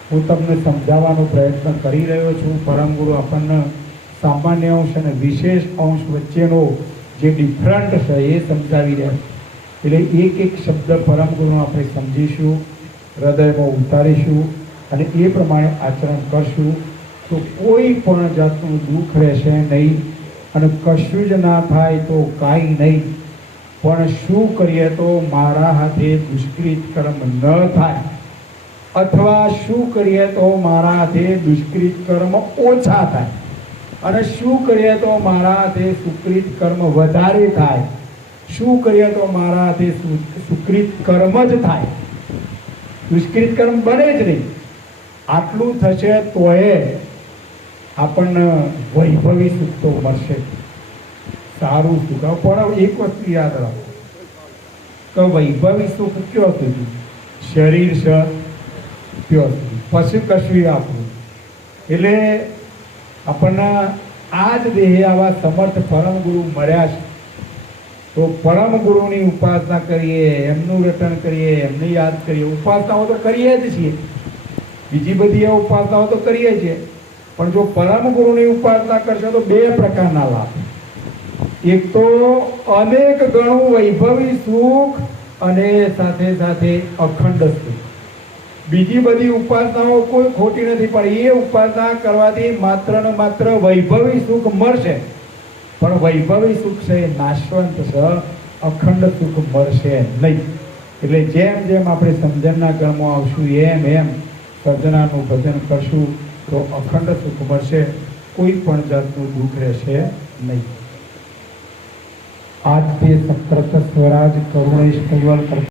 હું તમને સમજાવવાનો પ્રયત્ન કરી રહ્યો છું. પરમ ગુરુ આપણને સામાન્ય અંશ અને વિશેષ અંશ વચ્ચેનો જે ડિફરન્ટ છે એ સમજાવી રહ્યા છે. એટલે એક એક શબ્દ પરમ ગુરુનો આપણે સમજીશું, હૃદયમાં ઉતારીશું અને એ પ્રમાણે આચરણ કરશું તો કોઈ પણ જાતનું દુઃખ રહેશે નહીં, અને કશું જ ના થાય તો કાંઈ નહીં. પણ શું કરીએ તો મારા હાથે દુષ્કૃત કર્મ ન થાય, અથવા શું કરીએ તો મારા હાથે દુષ્કૃત કર્મ ઓછા થાય, અને શું કરીએ તો મારા હાથે સુકૃત કર્મ વધારે થાય, શું કરીએ તો મારા હાથે સુકૃત કર્મ જ થાય, દુષ્કૃત કર્મ બને જ નહીં. આટલું થશે તોય આપણને વૈભવી સુખ તો મળશે, સારું સુખ. પણ એક વસ્તુ યાદ રાખો કે વૈભવી સુખ કયો સુધી? શરીર છે કયો સુધી? પછી કશું આપણું. એટલે આપણને આ જ દેહે આવા સમર્થ પરમ ગુરુ મળ્યા છે, તો પરમ ગુરુની ઉપાસના કરીએ, એમનું રટણ કરીએ, એમને યાદ કરીએ. ઉપાસનાઓ તો કરીએ જ છીએ, બીજી બધી ઉપાસનાઓ તો કરીએ છીએ, પણ જો પરમ ગુરુની ઉપાસના કરશો તો બે પ્રકારના લાભ. એક તો અનેક ગણું વૈભવી સુખ, અને સાથે સાથે અખંડ સુખ. બીજી બધી ઉપાસનાઓ કોઈ ખોટી નથી, પણ એ ઉપાસના કરવાથી માત્ર ને માત્ર વૈભવી સુખ મળશે, પણ વૈભવી સુખ છે એ નાશવંત છે, અખંડ સુખ મળશે નહીં. એટલે જેમ જેમ આપણે સમજણના કર્મો આવશું એમ એમ સર્જનાનું ભજન કરશું તો અખંડ સુખ મળશે, કોઈ પણ જાતનું દુઃખ રહેશે નહીં. आज के सत्रत स्वराज करुणेश कैवल